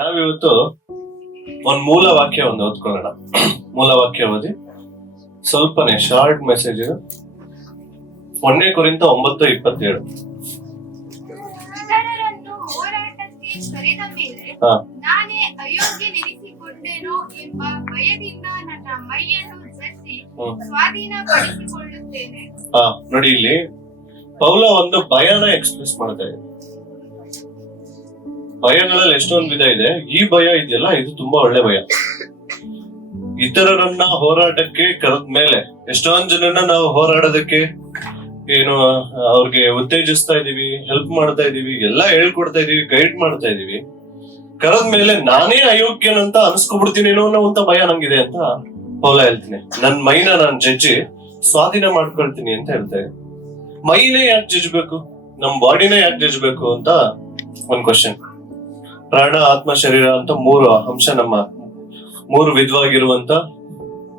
ನಾವಿವತ್ತು ಒಂದ್ ಮೂಲ ವಾಕ್ಯ ಓದ್ಕೊಳ್ಳೋಣ. ಮೂಲ ವಾಕ್ಯ ಓದಿ ಸ್ವಲ್ಪನೇ ಶಾರ್ಟ್ ಮೆಸೇಜ್ ಇದು. 1 ಕೊರಿಂಥ 9:27. ಇತರರನ್ನು ಹೋರಾಟಕ್ಕೆ ಕರೆದ ಮೇಲೆ ನಾನೇ ಅಯೋಗ್ಯನೆನಿಸಿಕೊಂಡೆನೋ ಎಂಬ ಭಯದಿಂದ ನನ್ನ ಮೈಯನ್ನು ಜಜ್ಜಿ ಸ್ವಾಧೀನಪಡಿಸಿಕೊಳ್ಳುತ್ತೇನೆ. ನೋಡಿ, ಇಲ್ಲಿ ಪೌಲ ಒಂದು ಭಯನ ಎಕ್ಸ್ಪ್ರೆಸ್ ಮಾಡ್ತಾ ಇದೆ. ಭಯಗಳಲ್ಲಿ ಎಷ್ಟೊಂದು ವಿಧ ಇದೆ. ಈ ಭಯ ಇದೆಯಲ್ಲ, ಇದು ತುಂಬಾ ಒಳ್ಳೆ ಭಯ. ಇತರರನ್ನ ಹೋರಾಟಕ್ಕೆ ಕರೆದ ಮೇಲೆ ಎಷ್ಟೊಂದ್ ಜನನ್ನ ನಾವು ಹೋರಾಡೋದಕ್ಕೆ ಏನು ಅವ್ರಿಗೆ ಉತ್ತೇಜಿಸ್ತಾ ಇದೀವಿ, ಹೆಲ್ಪ್ ಮಾಡ್ತಾ ಇದೀವಿ, ಎಲ್ಲಾ ಹೇಳ್ಕೊಡ್ತಾ ಇದೀವಿ, ಗೈಡ್ ಮಾಡ್ತಾ ಇದೀವಿ. ಕರೆದ ಮೇಲೆ ನಾನೇ ಅಯೋಗ್ಯನಂತ ಅನ್ಸ್ಕೊಬಿಡ್ತೀನೇನೋ ಅನ್ನೋ ಭಯ ನಂಗಿದೆ ಅಂತ ಪೌಲ ಹೇಳ್ತೀನಿ. ನನ್ ಮೈನ ನಾನ್ ಜಜ್ಜಿ ಸ್ವಾಧೀನ ಮಾಡ್ಕೊಳ್ತೀನಿ ಅಂತ ಹೇಳ್ತಾ ಇದೆ. ಮೈನೇ ಯಾಕೆ ಜಜ್ಬೇಕು, ನಮ್ ಬಾಡಿನೇ ಯಾಕೆ ಜಜ್ಬೇಕು ಅಂತ ಒಂದ್ ಕ್ವಶನ್. ಪ್ರಾಣ, ಆತ್ಮ, ಶರೀರ ಅಂತ 3 ಅಂಶ, ನಮ್ಮ 3 ವಿಧವಾಗಿರುವಂತ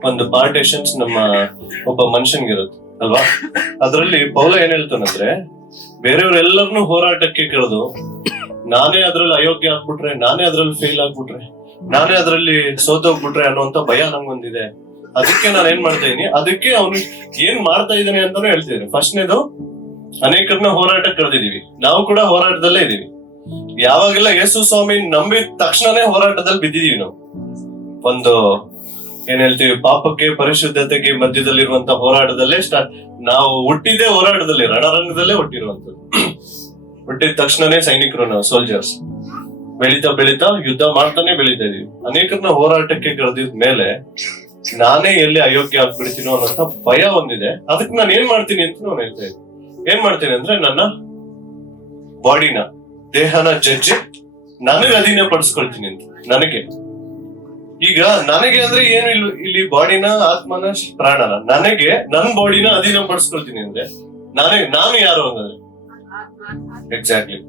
ಒಂದು ಪಾರ್ಟೇಷನ್ಸ್ ನಮ್ಮ ಒಬ್ಬ ಮನುಷ್ಯನ್ಗಿರುತ್ತೆ ಅಲ್ವಾ. ಅದ್ರಲ್ಲಿ ಪೌಲ ಏನ್ ಹೇಳ್ತಾನಂದ್ರೆ, ಬೇರೆಯವ್ರೆಲ್ಲರನ್ನೂ ಹೋರಾಟಕ್ಕೆ ಕರೆದು ನಾನೇ ಅದ್ರಲ್ಲಿ ಅಯೋಗ್ಯ ಆಗ್ಬಿಟ್ರೆ, ನಾನೇ ಅದ್ರಲ್ಲಿ ಫೇಲ್ ಆಗ್ಬಿಟ್ರೆ, ನಾನೇ ಅದ್ರಲ್ಲಿ ಸೋತೋಗ್ಬಿಟ್ರೆ ಅನ್ನುವಂತ ಭಯ ನಂಗೊಂದಿದೆ. ಅದಕ್ಕೆ ನಾನು ಏನ್ ಮಾಡ್ತಾ ಇದೀನಿ, ಅದಕ್ಕೆ ಅವ್ನು ಏನ್ ಮಾಡ್ತಾ ಇದ್ದಾನೆ ಅಂತಾನು ಹೇಳ್ತಿದ್ದೀನಿ. ಫಸ್ಟ್ನೇದು, ಅನೇಕರನ್ನ ಹೋರಾಟಕ್ಕೆ ಕರೆದಿದೀವಿ, ನಾವು ಕೂಡ ಹೋರಾಟದಲ್ಲೇ ಇದೀವಿ. ಯಾವಾಗೆಲ್ಲ ಯೇಸು ಸ್ವಾಮಿ ನಂಬಿದ ತಕ್ಷಣನೇ ಹೋರಾಟದಲ್ಲಿ ಬಿದ್ದಿದೀವಿ ನಾವು. ಒಂದು ಏನ್ ಹೇಳ್ತೀವಿ, ಪಾಪಕ್ಕೆ ಪರಿಶುದ್ಧತೆಗೆ ಮಧ್ಯದಲ್ಲಿರುವಂತ ಹೋರಾಟದಲ್ಲೇ ನಾವು ಹುಟ್ಟಿದ್ದೇ ಹೋರಾಟದಲ್ಲಿ, ರಣರಂಗದಲ್ಲೇ ಹುಟ್ಟಿರುವಂತದ್ದು. ಹುಟ್ಟಿದ ತಕ್ಷಣನೇ ಸೈನಿಕರು ನಾವು, ಸೋಲ್ಜರ್ಸ್. ಬೆಳೀತಾ ಬೆಳೀತಾ ಯುದ್ಧ ಮಾಡ್ತಾನೆ ಬೆಳೀತಾ ಇದೀವಿ. ಅನೇಕರನ್ನ ಹೋರಾಟಕ್ಕೆ ಕರೆದಿದ ಮೇಲೆ ನಾನೇ ಎಲ್ಲಿ ಅಯೋಗ್ಯ ಆಗ್ಬಿಡ್ತೀನೋ ಅನ್ನೋಂತ ಭಯ ಒಂದಿದೆ. ಅದಕ್ಕೆ ನಾನು ಏನ್ ಮಾಡ್ತೀನಿ ಅಂತ ನಾನು ಹೇಳ್ತಾ ಇದ್ದೀನಿ. ಏನ್ ಮಾಡ್ತೀನಿ ಅಂದ್ರೆ, ನನ್ನ ಬಾಡಿನ, ದೇಹನ ಜಜ್ಜಿ ನನಗೆ ಅಧೀನ ಪಡಿಸ್ಕೊಳ್ತೀನಿ ಅಂತ. ನನಗೆ ಈಗ ನನಗೆ ಅಂದ್ರೆ ಏನು ಇಲ್ಲಿ ಬಾಡಿನ, ಆತ್ಮನ, ಪ್ರಾಣನ, ನನಗೆ ನನ್ ಬಾಡಿನ ಅಧೀನ ಪಡಿಸ್ಕೊಳ್ತೀನಿ ಅಂದ್ರೆ ನಾನು ಯಾರು ಅನ್ನೋದು ಎಕ್ಸಾಕ್ಟ್ಲಿ.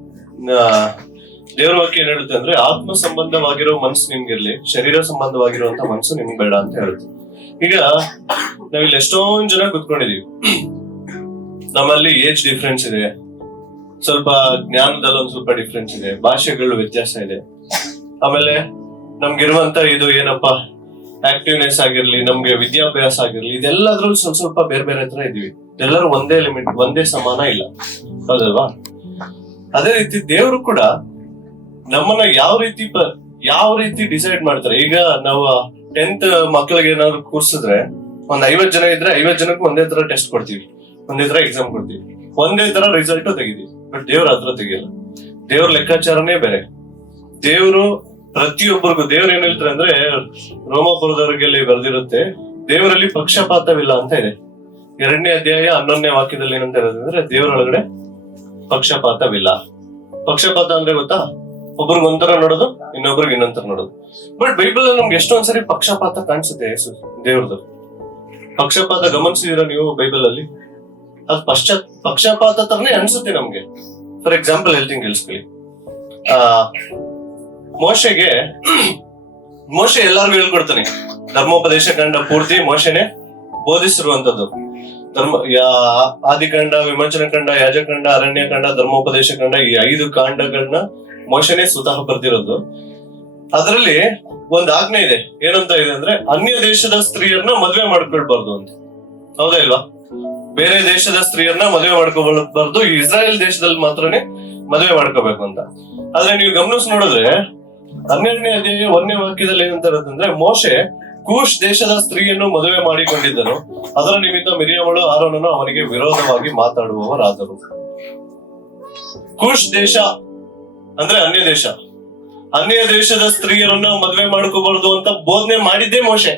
ದೇವ್ರ ವಾಕ್ಯ ಏನ್ ಹೇಳುತ್ತೆ ಅಂದ್ರೆ, ಆತ್ಮ ಸಂಬಂಧವಾಗಿರೋ ಮನ್ಸು ನಿಮ್ಗಿರ್ಲಿ, ಶರೀರ ಸಂಬಂಧವಾಗಿರುವಂತ ಮನ್ಸು ನಿಮ್ಗೆ ಬೇಡ ಅಂತ ಹೇಳುತ್ತೆ. ಈಗ ನಾವಿಲ್ಲಿ ಎಷ್ಟೊಂದ್ ಜನ ಕುತ್ಕೊಂಡಿದೀವಿ. ನಮ್ಮಲ್ಲಿ ಏಜ್ ಡಿಫ್ರೆನ್ಸ್ ಇದೆ, ಸ್ವಲ್ಪ ಜ್ಞಾನದಲ್ಲಿ ಒಂದ್ ಸ್ವಲ್ಪ ಡಿಫ್ರೆನ್ಸ್ ಇದೆ, ಭಾಷೆಗಳು ವ್ಯತ್ಯಾಸ ಇದೆ. ಆಮೇಲೆ ನಮ್ಗಿರುವಂತ ಇದು ಏನಪ್ಪಾ, ಆಕ್ಟಿವ್ನೆಸ್ ಆಗಿರ್ಲಿ, ನಮ್ಗೆ ವಿದ್ಯಾಭ್ಯಾಸ ಆಗಿರ್ಲಿ, ಇದೆಲ್ಲದ್ರಲ್ಲೂ ಸ್ವಲ್ಪ ಸ್ವಲ್ಪ ಬೇರೆ ಬೇರೆ ತರ ಇದೀವಿ. ಎಲ್ಲರೂ ಒಂದೇ ಲಿಮಿಟ್, ಒಂದೇ ಸಮಾನ ಇಲ್ಲ, ಹೌದಲ್ವಾ? ಅದೇ ರೀತಿ ದೇವರು ಕೂಡ ನಮ್ಮನ್ನ ಯಾವ ರೀತಿ ಡಿಸೈಡ್ ಮಾಡ್ತಾರೆ. ಈಗ ನಾವು 10th ಮಕ್ಳಿಗೆ ಏನಾದ್ರು ಕೂರ್ಸಿದ್ರೆ, ಒಂದ್ 50 ಜನ ಇದ್ರೆ 50 ಜನಕ್ಕೂ ಒಂದೇ ತರ ಟೆಸ್ಟ್ ಕೊಡ್ತೀವಿ, ಒಂದೇ ತರ ಎಕ್ಸಾಮ್ ಕೊಡ್ತೀವಿ, ಒಂದೇ ತರ ರಿಸಲ್ಟ್ ತೆಗಿದೀವಿ. ಬಟ್ ದೇವ್ರ ಹತ್ರ ತೆಗಿಯಲ್ಲ. ದೇವ್ರ ಲೆಕ್ಕಾಚಾರನೇ ಬೇರೆ. ದೇವ್ರು ಪ್ರತಿಯೊಬ್ಬರಿಗೂ, ದೇವ್ರ ಏನ್ ಹೇಳ್ತಾರೆ ಅಂದ್ರೆ, ರೋಮಾಪುರದವರಿಗೆಲ್ಲ ಬರ್ದಿರುತ್ತೆ, ದೇವರಲ್ಲಿ ಪಕ್ಷಪಾತವಿಲ್ಲ ಅಂತ ಇದೆ. 2ನೇ ಅಧ್ಯಾಯ 11ನೇ ವಾಕ್ಯದಲ್ಲಿ ಏನಂತ ಹೇಳೋದಂದ್ರೆ, ದೇವರೊಳಗಡೆ ಪಕ್ಷಪಾತವಿಲ್ಲ. ಪಕ್ಷಪಾತ ಅಂದ್ರೆ ಗೊತ್ತಾ, ಒಬ್ರಿಗೆ ಒಂಥರ ನೋಡೋದು, ಇನ್ನೊಬ್ರಿಗೆ ಇನ್ನೊಂಥರ ನೋಡೋದು. ಬಟ್ ಬೈಬಲ್ ಅಲ್ಲಿ ನಮ್ಗೆ ಎಷ್ಟೊಂದ್ಸರಿ ಪಕ್ಷಪಾತ ಕಾಣಿಸುತ್ತೆ. ದೇವ್ರದ್ದು ಪಕ್ಷಪಾತ ಗಮನಿಸಿದಿರ ನೀವು ಬೈಬಲ್ ಅಲ್ಲಿ? ಅದು ಪಕ್ಷಪಾತ ತರನೇ ಅನ್ಸುತ್ತೆ ನಮ್ಗೆ. ಫಾರ್ ಎಕ್ಸಾಂಪಲ್ ಹೇಳ್ತೀನಿ, ಕೇಳಿಸ್ಕೊಳ್ಳಿ. ಮೋಶೆ ಎಲ್ಲಾರ್ಗು ಹೇಳ್ಕೊಡ್ತಾನೆ. ಧರ್ಮೋಪದೇಶ ಕಂಡ ಪೂರ್ತಿ ಮೋಶೆನೆ ಬೋಧಿಸಿರುವಂತದ್ದು. ಆದಿಕಾಂಡ, ವಿಮೋಚನ ಕಂಡ, ಯಾಜಕಾಂಡ, ಅರಣ್ಯ ಕಂಡ, ಧರ್ಮೋಪದೇಶ ಕಂಡ, ಈ 5 ಕಾಂಡಗಳನ್ನ ಮೋಶೆನೆ ಸ್ವತಃ ಬರ್ದಿರೋದು. ಅದರಲ್ಲಿ ಒಂದ್ ಆಜ್ಞೆ ಇದೆ. ಏನಂತ ಇದೆ ಅಂದ್ರೆ, ಅನ್ಯ ದೇಶದ ಸ್ತ್ರೀಯರನ್ನ ಮದ್ವೆ ಮಾಡ್ಕೊಳ್ಬಾರ್ದು ಅಂತ. ಹೌದಾ ಇಲ್ವಾ? ಬೇರೆ ದೇಶದ ಸ್ತ್ರೀಯರನ್ನ ಮದುವೆ ಮಾಡ್ಕೋಬಾರ್ದು, ಇಸ್ರಾಯೇಲ್ ದೇಶದಲ್ಲಿ ಮಾತ್ರನೇ ಮದುವೆ ಮಾಡ್ಕೋಬೇಕು ಅಂತ. ಆದ್ರೆ ನೀವು ಗಮನಿಸಿ ನೋಡಿದ್ರೆ, 12ನೇ ಅಧ್ಯಾಯ 1ನೇ ವಾಕ್ಯದಲ್ಲಿ ಏನಂತ ಇರೋದಂದ್ರೆ, ಮೋಶೆ ಕೂಶ್ ದೇಶದ ಸ್ತ್ರೀಯನ್ನು ಮದುವೆ ಮಾಡಿಕೊಂಡಿದ್ದನು, ಅದರ ನಿಮಿತ್ತ ಮಿರಿಯಮಳು ಆರೋನನು ಅವನಿಗೆ ವಿರೋಧವಾಗಿ ಮಾತಾಡುವವರಾದರು. ಕೂಶ್ ದೇಶ ಅಂದ್ರೆ ಅನ್ಯ ದೇಶ. ಅನ್ಯ ದೇಶದ ಸ್ತ್ರೀಯರನ್ನ ಮದುವೆ ಮಾಡ್ಕೋಬಾರ್ದು ಅಂತ ಬೋಧನೆ ಮಾಡಿದ್ದೇ ಮೋಶೆ,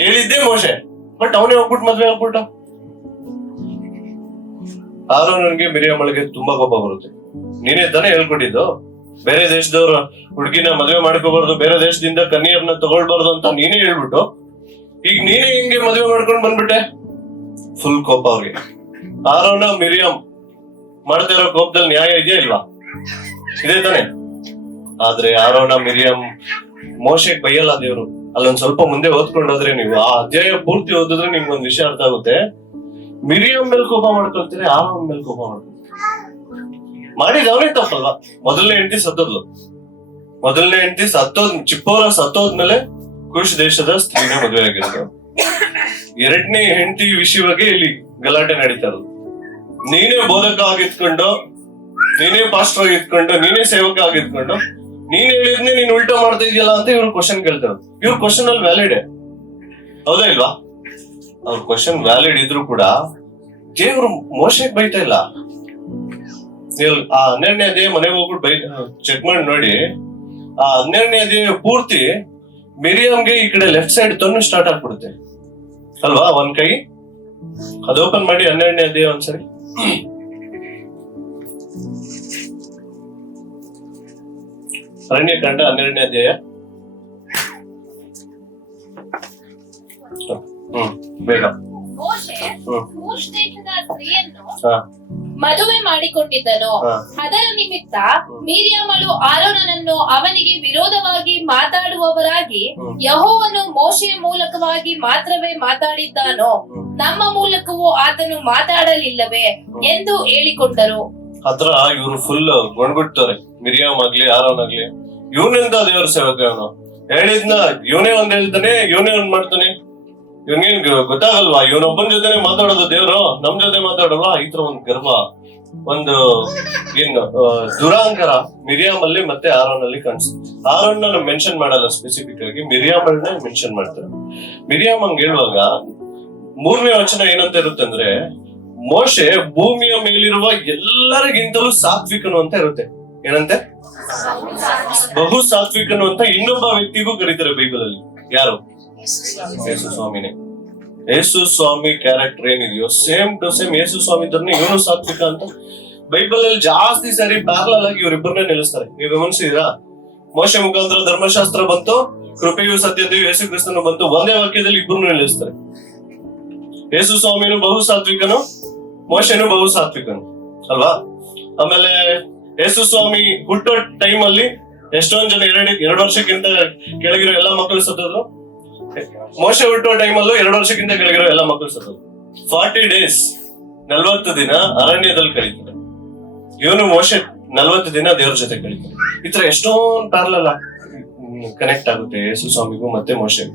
ಹೇಳಿದ್ದೇ ಮೋಶೆ. ಬಟ್ ಅವನೇ ಹೋಗ್ಬಿಟ್ಟು ಮದ್ವೆ ಆಗ್ಬಿಟ್ಟ. ಆರೋನನ್ಗೆ, ಮಿರಿಯಮಳಿಗೆ ತುಂಬಾ ಕೋಪ ಬರುತ್ತೆ. ನೀನೇ ತಾನೇ ಹೇಳ್ಕೊಟ್ಟಿದ್ದು, ಬೇರೆ ದೇಶದವ್ರ ಹುಡುಗಿನ ಮದುವೆ ಮಾಡ್ಕೋಬಾರ್ದು, ಬೇರೆ ದೇಶದಿಂದ ಕನ್ಯರನ್ನ ತಗೊಳ್ಬಾರ್ದು ಅಂತ ನೀನೇ ಹೇಳ್ಬಿಟ್ಟು, ಈಗ ನೀನೇ ಹಿಂಗೆ ಮದುವೆ ಮಾಡ್ಕೊಂಡ್ ಬಂದ್ಬಿಟ್ಟೆ. ಫುಲ್ ಕೋಪ ಅವ್ರಿಗೆ. ಆರೋನ, ಮಿರಿಯಂ ಮಾಡ್ತಾ ಇರೋ ಕೋಪದಲ್ಲಿ ನ್ಯಾಯ ಇದೆಯಾ ಇಲ್ವಾ? ಇದೆ ತಾನೆ. ಆದ್ರೆ ಆರೋನ, ಮಿರಿಯಂ ಮೋಶೆಗೆ ಬೈಯಲ್ಲ ದೇವ್ರು. ಅಲ್ಲೊಂದ್ ಸ್ವಲ್ಪ ಮುಂದೆ ಓದ್ಕೊಂಡು ಹೋದ್ರೆ, ನೀವು ಆ ಅಧ್ಯಾಯ ಪೂರ್ತಿ ಓದಿದ್ರೆ ನಿಮ್ಗೆ ಒಂದ್ ವಿಷಯ ಅರ್ಥ ಆಗುತ್ತೆ. ಮಿರಿಯಂ ಮೇಲೆ ಕೋಪ ಮಾಡ್ಕೊಳ್ತೀರಿ, ಆರೋನ್ ಮೇಲೆ ಕೋಪ ಮಾಡ್ಕೊಳ್ತೀರಿ. ಮಾಡಿದ ಅವನೇ ತಪ್ಪಲ್ವಾ? ಮೊದಲನೇ ಹೆಂಡತಿ ಸತ್ತದ್ಲು, ಮೊದಲನೇ ಹೆಂಡತಿ ಚಿಪ್ಪೋರ ಸತ್ತೋದ್ಮೇಲೆ ಕುಶ್ ದೇಶದ ಸ್ತ್ರೀನ ಮದುವೆ ಆಗಿರೋದು. ಎರಡನೇ ಹೆಂಡತಿ ವಿಷಯವಾಗಿ ಇಲ್ಲಿ ಗಲಾಟೆ ನಡೀತಾ ಇರೋದು. ನೀನೇ ಬೋಧಕ ಆಗಿದ್ಕೊಂಡು, ನೀನೇ ಪಾಸ್ಟರ್ ಆಗಿದ್ಕೊಂಡು, ನೀನೇ ಸೇವಕ ಆಗಿದ್ಕೊಂಡು, ನೀನ್ ಹೇಳಿದ್ನೆ ನೀನ್ ಉಲ್ಟಾ ಮಾಡ್ತಾ ಇದೆಯಲ್ಲ ಅಂತ ಇವ್ರು ಕ್ವಶನ್ ಕೇಳ್ತಾರೆ. ಇವ್ರ ಕ್ವಶನ್ ಅಲ್ಲಿ ವ್ಯಾಲಿಡ್, ಹೌದಾ ಇಲ್ವಾ? ಅವ್ರ ಕ್ವಶನ್ ವ್ಯಾಲಿಡ್ ಇದ್ರು ಕೂಡ ದೇವ್ರು ಮೋಶೆಗೆ ಬೈತಾ ಇಲ್ಲ. ನೀವು ಆ 12ನೇ ಅಧ್ಯಾಯ ಮನೆಗೆ ಹೋಗ್ಬಿಟ್ಟು ಚೆಕ್ ಮಾಡಿ ನೋಡಿ. ಆ 12ನೇ ಅಧ್ಯಾಯ ಪೂರ್ತಿ ಮಿರಿಯಂಗೆ ಈ ಕಡೆ ಲೆಫ್ಟ್ ಸೈಡ್ ತೊನ್ನು ಸ್ಟಾರ್ಟ್ ಆಗ್ಬಿಡುತ್ತೆ ಅಲ್ವಾ? ಒಂದ್ ಕೈ ಅದು ಓಪನ್ ಮಾಡಿ 12ನೇ ಅಧ್ಯಾಯ ಒಂದ್ಸರಿ. ಅರಣ್ಯಕಾಂಡ 12ನೇ ಅಧ್ಯಾಯ. ಬೇಗ. ಮೋಶೆ ಕೂಶ್ ದೇಶದ ಸ್ತ್ರೀಯನ್ನು ಹಾ ಮದುವೆ ಮಾಡಿಕೊಂಡಿದ್ದನು. ಅದರ ನಿಮಿತ್ತ ಮಿರ್ಯಾಮಳು ಆರೋನನನ್ನು ಅವನಿಗೆ ವಿರೋಧವಾಗಿ ಮಾತಾಡುವವರಾಗಿ, ಯೆಹೋವನು ಮೋಶೆಯ ಮೂಲಕವಾಗಿ ಮಾತ್ರವೇ ಮಾತಾಡಿದ್ದಾನೋ, ನಮ್ಮ ಮೂಲಕವೂ ಆತನು ಮಾತಾಡಲಿಲ್ಲವೇ ಎಂದು ಹೇಳಿಕೊಂಡರು. ಹತ್ರ ಇವ್ರು ಫುಲ್ ಗೊಣ್ಗುಟ್ತಾರೆ. ಮಿರಿಯಾಮ್ ಆಗ್ಲಿ ಆರೋನ್ ಆಗ್ಲಿ, ಇವನೆಂತ ದೇವ್ರ ಸೇವಕ, ಅವನು ಹೇಳಿದ್ನ ಇವನೇ ಒಂದ್ ಹೇಳ್ತಾನೆ, ಇವನೇ ಒಂದ್ ಮಾಡ್ತಾನೆ. ಇವ್ನಿಗೇನ್ ಗೊತ್ತಾಗಲ್ವಾ? ಇವನೊಬ್ಬನ ಜೊತೆ ಮಾತಾಡೋದು ದೇವ್ರು, ನಮ್ ಜೊತೆ ಮಾತಾಡಲ್ವಾ? ಈ ತರ ಒಂದ್ ಗರ್ವ, ಒಂದು ಏನು ದುರಾಂಕಾರ ಮಿರಿಯಾಮ್ ಅಲ್ಲಿ ಮತ್ತೆ ಆರೋನ್ ಅಲ್ಲಿ ಕಾಣಿಸ್ತದೆ. ಆರೋನ್ ಮೆನ್ಷನ್ ಮಾಡಲ್ಲ ಸ್ಪೆಸಿಫಿಕ್ ಆಗಿ, ಮಿರಿಯಾಮಲ್ನ ಮೆನ್ಷನ್ ಮಾಡ್ತಾರೆ. ಮಿರಿಯಾಮ್ ಹಂಗ ಹೇಳುವಾಗ 3ನೇ ವಚನ ಏನಂತ ಇರುತ್ತೆ ಅಂದ್ರೆ, ಮೋಶೆ ಭೂಮಿಯ ಮೇಲಿರುವ ಎಲ್ಲರಿಗಿಂತಲೂ ಸಾತ್ವಿಕನು ಅಂತ ಇರುತ್ತೆ. ಏನಂತೆ? ಬಹು ಸಾತ್ವಿಕನು ಅಂತ ಇನ್ನೊಬ್ಬ ವ್ಯಕ್ತಿಗೂ ಕರೀತಾರೆ ಬೈಬಲ್ ಅಲ್ಲಿ. ಯಾರು? ಯೇಸು ಸ್ವಾಮಿನೇ. ಯೇಸು ಸ್ವಾಮಿ ಕ್ಯಾರೆಕ್ಟರ್ ಏನಿದೆಯೋ ಸೇಮ್ ಟು ಸೇಮ್ ಯೇಸು ಸ್ವಾಮಿ ತರನೇ ಇವನು ಸಾತ್ವಿಕ ಅಂತ ಬೈಬಲ್ ಅಲ್ಲಿ ಜಾಸ್ತಿ ಸಾರಿ ಪ್ಯಾರಲಲ್ ಆಗಿ ಇವರಿಬ್ಬರನ್ನೇ ನಿಲ್ಲಿಸ್ತಾರೆ. ನೀವು ಗಮನಿಸಿದೀರಾ? ಮೋಶೆ ಮುಖಾಂತರ ಧರ್ಮಶಾಸ್ತ್ರ ಬಂತು, ಕೃಪೆಯು ಸತ್ಯತೆಯು ಯೇಸು ಕ್ರಿಸ್ತನು ಬಂತು. ಒಂದೇ ವಾಕ್ಯದಲ್ಲಿ ಇಬ್ಬರನ್ನು ನಿಲ್ಲಿಸ್ತಾರೆ. ಯೇಸು ಸ್ವಾಮಿನು ಬಹು ಸಾತ್ವಿಕನು, ಮೋಶೆನು ಬಹು ಸಾತ್ವಿಕನು ಅಲ್ವಾ? ಆಮೇಲೆ ಯೇಸು ಸ್ವಾಮಿ ಹುಟ್ಟೋ ಟೈಮ್ ಅಲ್ಲಿ ಎಷ್ಟೊಂದ್ ಜನ 2 ವರ್ಷಕ್ಕಿಂತ ಕೆಳಗಿರೋ ಎಲ್ಲಾ ಮಕ್ಕಳು ಸತ್ತೋದ್ರು. ಮೋಶೆ ಹುಟ್ಟೋ ಟೈಮ್ ಅಲ್ಲೂ 2 ವರ್ಷಕ್ಕಿಂತ ಕೆಳಗಿರೋ ಎಲ್ಲಾ ಮಕ್ಕಳು ಸತ್ತೋದ್ರು. 40 days 40 ದಿನ ಅರಣ್ಯದಲ್ಲಿ ಕಳೀತಾರೆ. ಇವನು ಮೋಶೆ 40 ದಿನ ದೇವ್ರ ಜೊತೆ ಕಳೀತಾರೆ. ಈ ತರ ಎಷ್ಟೊಂದು ಪ್ಯಾರಲಲ್ ಕನೆಕ್ಟ್ ಆಗುತ್ತೆ ಯೇಸು ಸ್ವಾಮಿಗೂ ಮತ್ತೆ ಮೋಶೆಗೂ.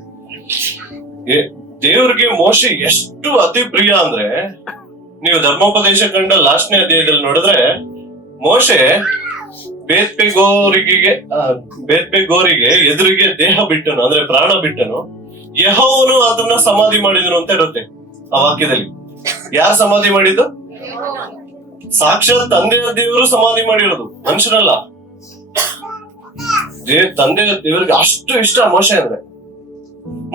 ದೇವ್ರಿಗೆ ಮೋಶೆ ಎಷ್ಟು ಅತಿ ಪ್ರಿಯ ಅಂದ್ರೆ, ನೀವು ಧರ್ಮೋಪದೇಶ ಕಂಡ ಲಾಸ್ಟ್ನೇ ಅಧ್ಯಾಯದಲ್ಲಿ ನೋಡಿದ್ರೆ, ಮೋಶೆ ಬೇತ್ಪೆಗೋರಿಗೆ ಎದುರಿಗೆ ದೇಹ ಬಿಟ್ಟನು, ಅಂದ್ರೆ ಪ್ರಾಣ ಬಿಟ್ಟನು. ಯೆಹೋವನು ಅದನ್ನ ಸಮಾಧಿ ಮಾಡಿದನು ಅಂತ ಇರುತ್ತೆ ಆ ವಾಕ್ಯದಲ್ಲಿ. ಯಾರು ಸಮಾಧಿ ಮಾಡಿದ್ದು? ಸಾಕ್ಷಾತ್ ತಂದೆಯ ದೇವರು ಸಮಾಧಿ ಮಾಡಿರೋದು, ಮನುಷ್ಯರಲ್ಲ. ತಂದೆಯ ದೇವರಿಗೆ ಅಷ್ಟು ಇಷ್ಟ ಮೋಶೆ ಅಂದ್ರೆ.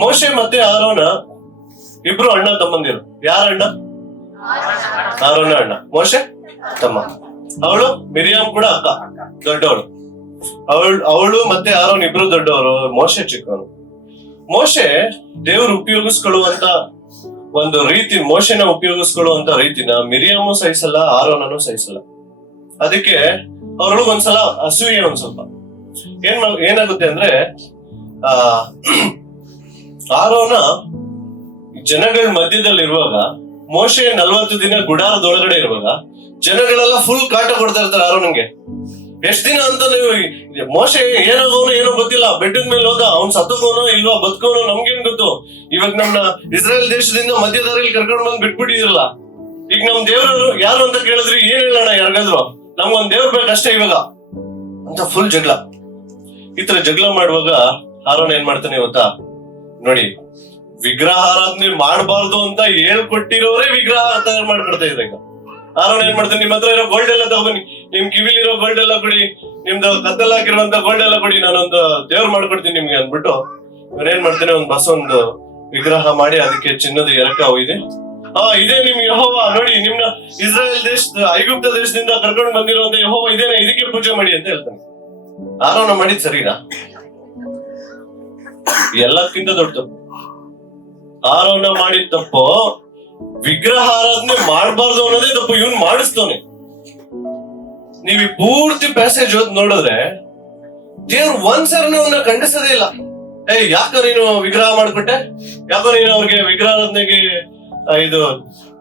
ಮೋಶೆ ಮತ್ತೆ ಆರೋನ ಇಬ್ರು ಅಣ್ಣ ತಮ್ಮಂದಿರು. ಯಾರ ಅಣ್ಣ? ಆರೋನ ಅಣ್ಣ, ಮೋಶೆ ತಮ್ಮ. ಅವಳು ಮಿರಿಯಾಮ್ ಕೂಡ ಅಕ್ಕ, ದೊಡ್ಡವಳು. ಅವಳು ಮತ್ತೆ ಆರೋನ್ ಇಬ್ರು ದೊಡ್ಡವರು, ಮೋಶೆ ಚಿಕ್ಕವನು. ಮೋಶೆ ದೇವ್ರು ಉಪಯೋಗಿಸ್ಕೊಳ್ಳುವಂತ ಒಂದು ರೀತಿ, ಮೋಶೆನ ಉಪಯೋಗಿಸ್ಕೊಳ್ಳುವಂತ ರೀತಿನ ಮಿರಿಯಾಮು ಸಹಿಸಲ್ಲ, ಆರೋನನು ಸಹಿಸಲ್ಲ. ಅದಕ್ಕೆ ಅವ್ರೊಳಗೆ ಒಂದ್ಸಲ ಅಸೂಯೆ ಒಂದ್ ಸ್ವಲ್ಪ ಏನಾಗುತ್ತೆ ಅಂದ್ರೆ, ಆರೋನ ಜನಗಳ ಮಧ್ಯದಲ್ಲಿ ಇರುವಾಗ, ಮೋಶೆ 40 ದಿನ ಗುಡಾರದೊಳಗಡೆ ಇರುವಾಗ ಜನಗಳೆಲ್ಲ ಫುಲ್ ಕಾಟ ಕೊಡ್ತಾ ಇರ್ತಾರೆ ಆರೋನ್ಗೆ. ಎಷ್ಟ್ ದಿನ ಅಂತ ನೀವು, ಮೋಶೆ ಏನಾಗೋನು ಏನೋ ಗೊತ್ತಿಲ್ಲ, ಬೆಟ್ಟದ ಮೇಲೆ ಹೋದ, ಅವ್ನ್ ಸತ್ತೋಗೋನೋ ಇಲ್ವಾ ಬದುಕೋನೋ ನಮ್ಗೇನ್ ಗೊತ್ತು. ಇವಾಗ ನಮ್ನ ಇಸ್ರೇಲ್ ದೇಶದಿಂದ ಮಧ್ಯದಾರಲ್ಲಿ ಕರ್ಕೊಂಡ್ ಬಂದ್ ಬಿಟ್ಬಿಟ್ಟಿದ್ರಲ್ಲ. ಈಗ ನಮ್ ದೇವ್ರು ಯಾರು ಅಂತ ಕೇಳಿದ್ರಿ, ಏನ್ ಹೇಳೋಣ ಯಾರಿಗಾದ್ರು? ನಮ್ಗೊಂದ್ ದೇವ್ರ ಬೇಕಷ್ಟೇ ಇವಾಗ ಅಂತ ಫುಲ್ ಜಗಳ. ಈ ತರ ಜಗಳ ಮಾಡುವಾಗ ಆರೋನ್ ಏನ್ ಮಾಡ್ತಾನೆ ಗೊತ್ತಾ? ನೋಡಿ, ವಿಗ್ರಹ ಆರಾಧನೆ ಮಾಡಬಾರ್ದು ಅಂತ ಹೇಳ್ಕೊಟ್ಟಿರೋರೇ ವಿಗ್ರಹ ತಯಾರು ಮಾಡ್ಕೊಡ್ತಾ ಇದ್ರೆ. ಈಗ ಆರೋನ್ ಏನ್ ಮಾಡ್ತಾನೆ, ನಿಮ್ ಹತ್ರ ಇರೋ ಗೋಲ್ಡ್ ಎಲ್ಲ ತಗೊಂಡಿ, ನಿಮ್ ಕಿವಿಲಿರೋ ಗೋಲ್ಡ್ ಎಲ್ಲ ಕೊಡಿ, ನಿಮ್ದು ಕತ್ತಲ್ ಹಾಕಿರುವಂತ ಗೋಲ್ಡ್ ಎಲ್ಲ ಕೊಡಿ, ನಾನೊಂದು ದೇವ್ರು ಮಾಡ್ಕೊಡ್ತೀನಿ ನಿಮ್ಗೆ ಅಂದ್ಬಿಟ್ಟು ಏನ್ ಮಾಡ್ತಾನೆ, ಒಂದ್ ಒಂದು ವಿಗ್ರಹ ಮಾಡಿ ಅದಕ್ಕೆ ಚಿನ್ನದ ಎರಕ ಇದೆ. ಇದೇ ನಿಮ್ ಯೆಹೋವ, ನೋಡಿ ನಿಮ್ನ ಇಸ್ರಾಯೇಲ್ ದೇಶದ ಐಗುಪ್ತ ದೇಶದಿಂದ ಕರ್ಕೊಂಡು ಬಂದಿರುವಂತ ಯೆಹೋವ ಇದೇನೆ, ಇದಕ್ಕೆ ಪೂಜೆ ಮಾಡಿ ಅಂತ ಹೇಳ್ತಾನೆ. ಆರೋನ ಮಾಡಿದ್ ಸರಿನಾ? ಎಲ್ಲಕ್ಕಿಂತ ದೊಡ್ಡ ತಪ್ಪು. ಆರೋನ ಮಾಡಿದ ತಪ್ಪು ವಿಗ್ರಹ ಆರಾಧನೆ ಮಾಡಬಾರ್ದು ಅನ್ನೋದೇ ತಪ್ಪು. ಇವನ್ ಮಾಡಿಸ್ತವನೆ. ನೀವ್ ಈ ಪೂರ್ತಿ ಪ್ಯಾಸೇಜ್ ಓದ್ ನೋಡಿದ್ರೆ ದೇವ್ರು ಒಂದ್ಸರನು ಅವನ್ನ ಖಂಡಿಸೋದೇ ಇಲ್ಲ. ಯಾಕ ನೀನು ವಿಗ್ರಹ ಮಾಡ್ಕೊಟ್ಟೆ, ಯಾಕೋ ನೀನು ಅವ್ರಿಗೆ ವಿಗ್ರಹ ಆರಾಧನೆಗೆ ಇದು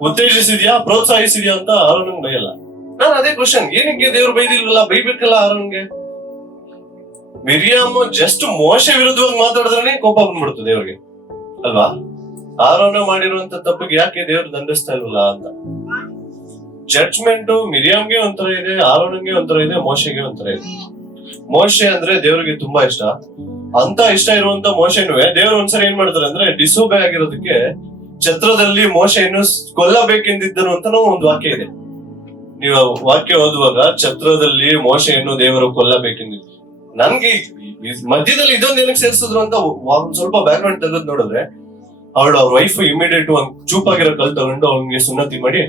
ಉತ್ತೇಜಿಸಿದ್ಯಾ, ಪ್ರೋತ್ಸಾಹಿಸಿದ್ಯಾ ಅಂತ ಆರೋನ್ ಬೈಯಲ್ಲ. ನಾನು ಅದೇ ಕ್ವಶನ್, ಏನಕ್ಕೆ ದೇವ್ರು ಬೈದಿಲ್ವಲ್ಲ, ಬೈಬೇಕಲ್ಲ ಆರೋನ್ಗೆ. ಮಿರಿಯಾಮ ಜಸ್ಟ್ ಮೋಶೆ ವಿರುದ್ಧವಾಗಿ ಮಾತಾಡಿದ್ರೆ ಕೋಪ ಬಂದ್ಬಿಡ್ತು ದೇವ್ರಿಗೆ ಅಲ್ವಾ? ಆರೋನ ಮಾಡಿರುವಂತ ತಪ್ಪಿಗೆ ಯಾಕೆ ದೇವ್ರು ದಂಡಿಸ್ತಾ ಇಲ್ವಲ್ಲ ಅಂತ. ಜಡ್ಜ್ಮೆಂಟ್ ಮಿರಿಯಾಮ್ಗೆ ಒಂಥರ ಇದೆ, ಆರೋನಿಗೆ ಒಂಥರ ಇದೆ, ಮೋಶೆಗೆ ಒಂಥರ ಇದೆ. ಮೋಶೆ ಅಂದ್ರೆ ದೇವ್ರಿಗೆ ತುಂಬಾ ಇಷ್ಟ. ಅಂತ ಇಷ್ಟ ಇರುವಂತ ಮೋಶೆನುವೆ ದೇವ್ರು ಒಂದ್ಸರಿ ಏನ್ ಮಾಡ್ತಾರೆ ಅಂದ್ರೆ ಡಿಸೋಬೆ ಆಗಿರೋದಕ್ಕೆ ಛತ್ರದಲ್ಲಿ ಮೋಶೆಯನ್ನು ಕೊಲ್ಲಬೇಕೆಂದಿದ್ದನು ಅಂತ ಒಂದು ವಾಕ್ಯ ಇದೆ. ನೀವು ವಾಕ್ಯ ಓದುವಾಗ ಛತ್ರದಲ್ಲಿ ಮೋಶೆಯನ್ನು ದೇವರು ಕೊಲ್ಲಬೇಕೆಂದಿದ್ದು. ನನ್ಗೆ ಮಧ್ಯದಲ್ಲಿ ಇದೊಂದು ಏನಕ್ಕೆ ಸೇರಿಸಿದ್ರು ಅಂತ ಒಂದ್ ಸ್ವಲ್ಪ ಬ್ಯಾಕ್ ಗ್ರೌಂಡ್ ತೆಗೆದು ನೋಡಿದ್ರೆ ಅವ್ರ ವೈಫ್ ಇಮಿಡಿಯೇಟ್ ಒಂದ್ ಚೂಪಾಗಿರೋ ಕಲ್ ತಗೊಂಡು ಅವ್ನಿಗೆ ಸುನ್ನತಿ ಮಾಡಿ